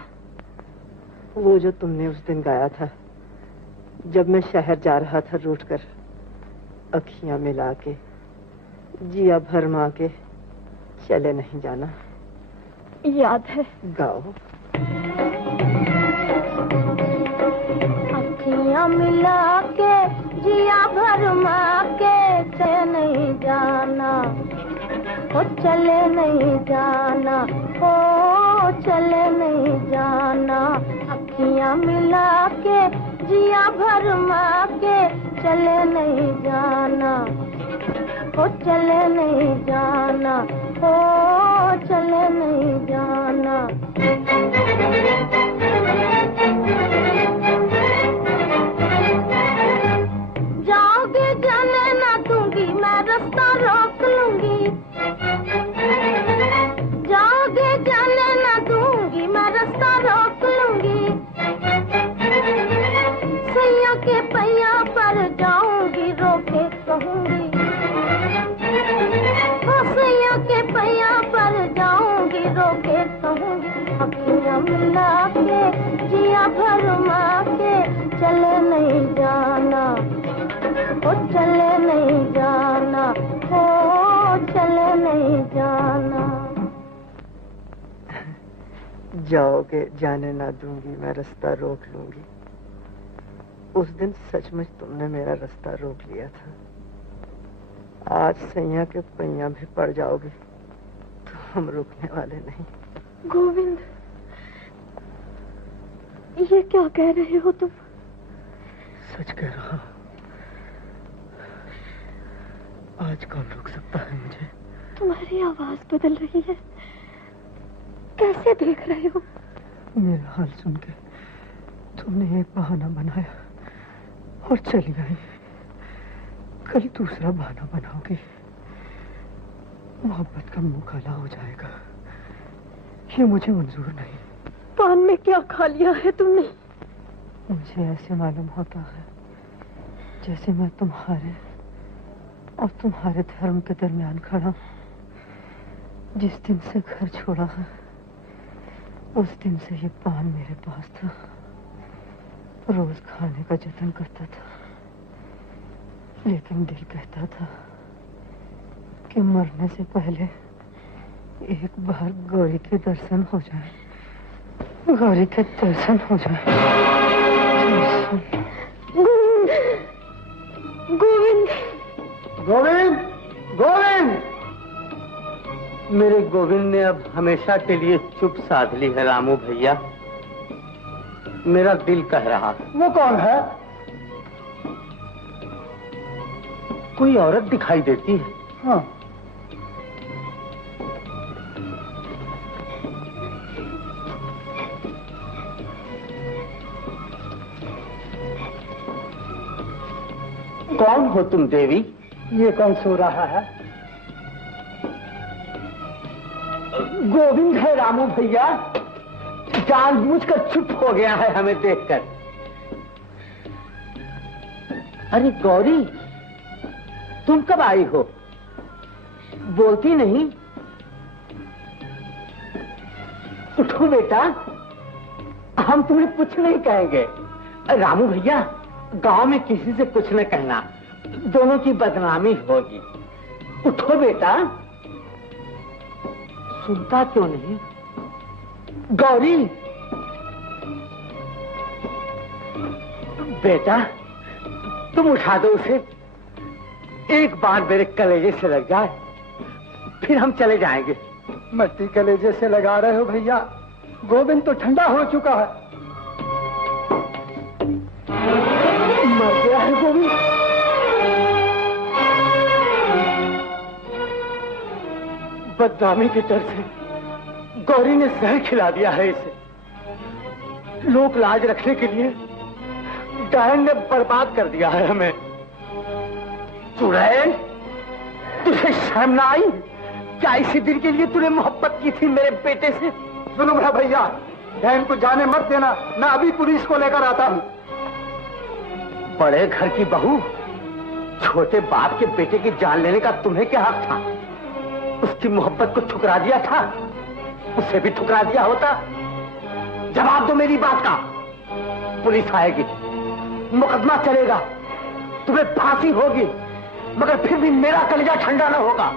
वो जो तुमने उस दिन गाया था, जब मैं शहर जा रहा था रूठ कर, अखियां मिला के जिया भरमा के चले नहीं जाना। याद है। गाओ। अखियां मिला के जिया भरमा के चले नहीं जाना, ओ चले नहीं जाना, ओ चले नहीं जाना। अखियां मिला के जिया भरमा के चले नहीं जाना, ओ चले नहीं जाना, ओ चले नहीं जाना। जाओगे जाने ना दूंगी, मैं रास्ता रोक लूंगी। जाओगे जाने ना दूंगी, मैं रास्ता रोक लूंगी। सैया के पैया पर जाऊंगी, रोके कहूंगी। सैया के पैया पर जाऊंगी, रोके कहूंगी। अखियां मिला के जिया भरमा के चले नहीं जाना, ओ चले नहीं जाना, ओ चले नहीं जाना। जाओगे जाने ना दूंगी, मैं रास्ता रोक लूंगी। उस दिन सचमुच तुमने मेरा रास्ता रोक लिया था। आज सैया के पैया भी पड़ जाओगे तो हम रुकने वाले नहीं। गोविंद, ये क्या कह रहे हो तुम? सच कह रहा हूं। आज कौन रोक सकता है मुझे? तुम्हारी आवाज बदल रही है, कैसे देख रहे हो? मेरा हाल सुन के तुमने एक बहाना बनाया और चली आई। कल दूसरा बहाना बनाओगी, मोहब्बत का मुंह काला हो जाएगा। ये मुझे मंजूर नहीं। पान में क्या खा लिया है तुमने? मुझे ऐसे मालूम होता है जैसे मैं तुम्हारे और तुम्हारे धर्म के दरमियान खड़ा हूं। जिस दिन से घर छोड़ा है, उस दिन से ये पान मेरे पास था। रोज खाने का जतन करता था, लेकिन दिल कहता था कि मरने से पहले एक बार गौरी के दर्शन हो जाए। गौरी के दर्शन हो जाए। गोविंद, गोविंद, गोविंद! मेरे गोविंद ने अब हमेशा के लिए चुप साध ली है रामू भैया। मेरा दिल कह रहा। वो कौन है? कोई औरत दिखाई देती है। हाँ। कौन हो तुम देवी? ये कौन सो रहा है? गोविंद है रामू भैया। जानबूझकर चुप हो गया है हमें देखकर। अरे गौरी, तुम कब आई हो? बोलती नहीं। उठो बेटा, हम तुम्हें कुछ नहीं कहेंगे। रामू भैया, गांव में किसी से कुछ न कहना, दोनों की बदनामी होगी। उठो बेटा। सुनता क्यों नहीं? गौरी, बेटा तुम उठा दो उसे। एक बार मेरे कलेजे से लग जाए, फिर हम चले जाएंगे। मट्टी कलेजे से लगा रहे हो भैया? गोविंद तो ठंडा हो चुका है। मर गया है गोविंद। बदनामी के डर से गौरी ने जहर खिला दिया है इसे। लोक लाज रखने के लिए डायन ने बर्बाद कर दिया है हमें। चुड़ैल, तुझे शर्म ना आई? क्या इसी दिन के लिए तूने मोहब्बत की थी मेरे बेटे से? सुनो मेरा भैया, डायन को जाने मत देना, मैं अभी पुलिस को लेकर आता हूँ। बड़े घर की बहू, छोटे बाप के बेटे की जान लेने का तुम्हें क्या हक था? उसकी मोहब्बत को ठुकरा दिया था, उसे भी ठुकरा दिया होता। जवाब दो मेरी बात का। पुलिस आएगी, मुकदमा चलेगा, तुम्हें फांसी होगी, मगर फिर भी मेरा कलेजा ठंडा न होगा।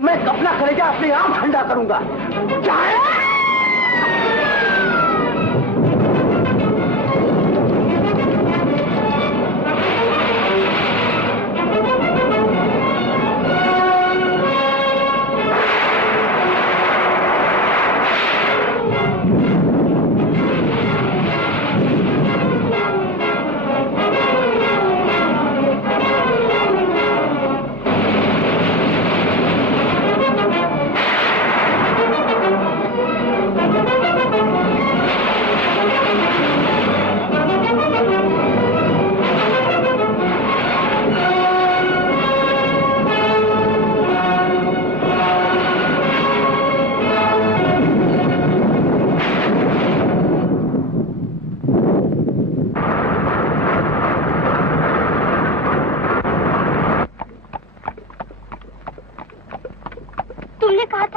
मैं अपना कलेजा अपने आप ठंडा करूंगा।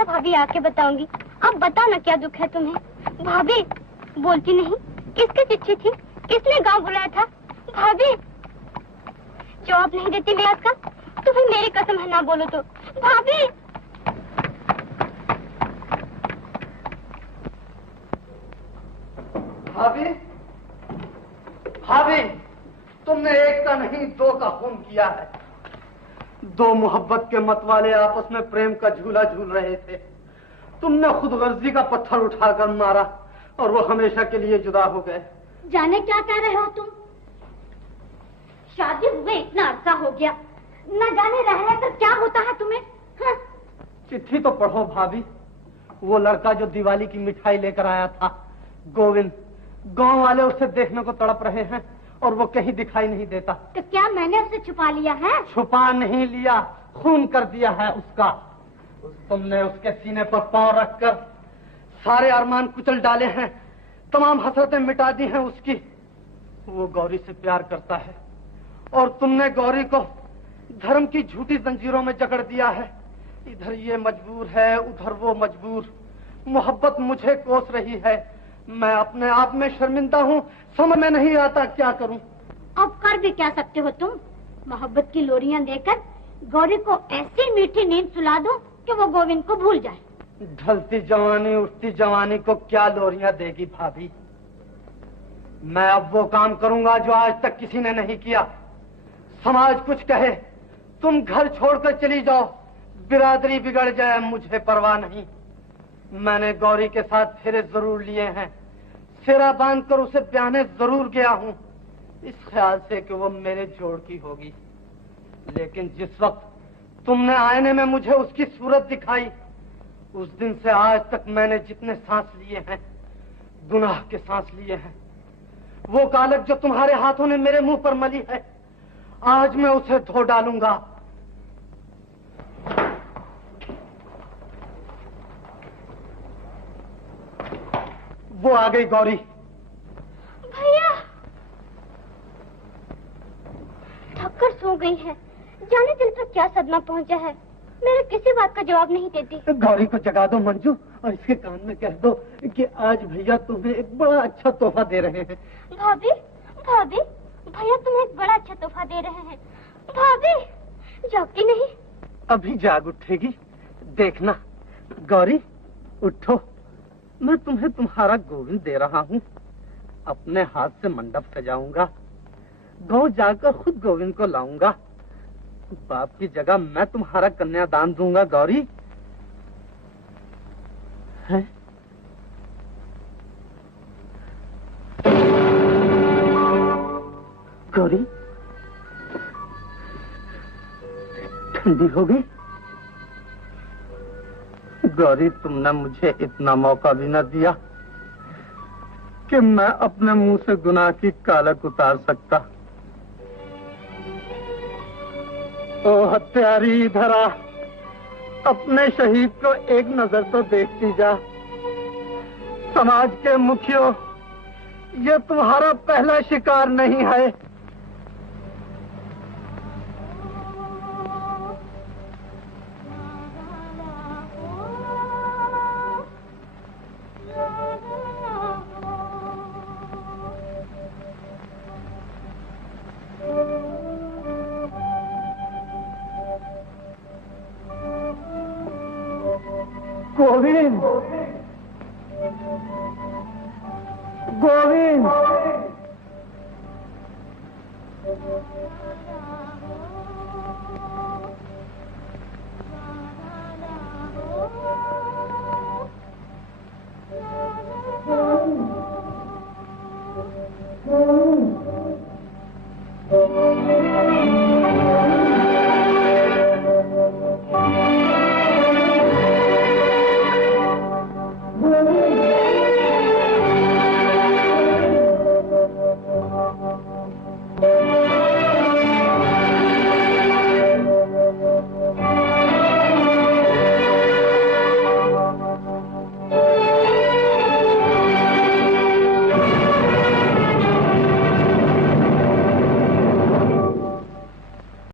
भाभी आके बताऊंगी। अब बता ना क्या दुख है तुम्हें? भाभी बोलती नहीं। किसकी चिट्ठी थी? किसने गांव बुलाया था? भाभी जवाब नहीं देती मैं का, तो फिर मेरी कसम है ना बोलो तो। भाभी भाभी, भाभी, तुमने एक का नहीं दो का खून किया है। दो मोहब्बत के मतवाले आपस में प्रेम का झूला झूल रहे थे। तुमने खुद गर्जी का पत्थर उठाकर मारा और वो हमेशा के लिए जुदा हो गए। जाने क्या कह रहे हो तुम? शादी हुए इतना अरसा हो गया, न जाने रहने पर क्या होता है तुम्हें? हाँ? चिट्ठी तो पढ़ो भाभी। वो लड़का जो दिवाली की मिठाई लेकर आया था, गोविंद, गांव वाले उसे देखने को तड़प रहे हैं और वो कहीं दिखाई नहीं देता। तो क्या मैंने उसे छुपा लिया है? छुपा नहीं लिया, खून कर दिया है उसका। तुमने उसके सीने पर पांव रखकर सारे अरमान कुचल डाले हैं, तमाम हसरतें मिटा दी हैं उसकी। वो गौरी से प्यार करता है और तुमने गौरी को धर्म की झूठी जंजीरों में जकड़ दिया है। इधर ये मजबूर है, उधर वो मजबूर। मोहब्बत मुझे कोस रही है, मैं अपने आप में शर्मिंदा हूँ, समझ में नहीं आता क्या करूँ। अब कर भी क्या सकते हो तुम? मोहब्बत की लोरियां देकर गौरी को ऐसी मीठी नींद सुला दो कि वो गोविंद को भूल जाए। ढलती जवानी उठती जवानी को क्या लोरियां देगी भाभी। मैं अब वो काम करूंगा जो आज तक किसी ने नहीं किया। समाज कुछ कहे, तुम घर छोड़कर चली जाओ, बिरादरी बिगड़ जाए, मुझे परवाह नहीं। मैंने गौरी के साथ फेरे जरूर लिए हैं, फेरा बांधकर उसे ब्याहने जरूर गया हूं, इस ख्याल से कि वो मेरे जोड़ की होगी। लेकिन जिस वक्त तुमने आईने में मुझे उसकी सूरत दिखाई, उस दिन से आज तक मैंने जितने सांस लिए हैं, गुनाह के सांस लिए हैं। वो कालक जो तुम्हारे हाथों ने मेरे मुंह पर मली है, आज मैं उसे धो डालूंगा। वो आ गई गौरी। भैया थककर सो गई है, जाने दिल पर क्या सदमा पहुंचा है, मेरे किसी बात का जवाब नहीं देती। गौरी को जगा दो मंजू, और इसके कान में कह दो कि आज भैया तुम्हें एक बड़ा अच्छा तोहफा दे रहे हैं। भाभी भाभी, भैया तुम्हें एक बड़ा अच्छा तोहफा दे रहे हैं। भाभी जागती नहीं? अभी जाग उठेगी, देखना। गौरी उठो, मैं तुम्हें तुम्हारा गोविंद दे रहा हूँ। अपने हाथ से मंडप सजाऊंगा, गांव जाकर खुद गोविंद को लाऊंगा। बाप की जगह मैं तुम्हारा कन्यादान दूंगा। गौरी है? गौरी ठंडी हो गई। गौरी तुमने मुझे इतना मौका भी न दिया कि मैं अपने मुंह से गुनाह की कालक उतार सकता। ओ हत्यारी धरा, अपने शहीद को एक नजर तो देखती जा। समाज के मुखियों, ये तुम्हारा पहला शिकार नहीं है। गोविंद, गोविंद,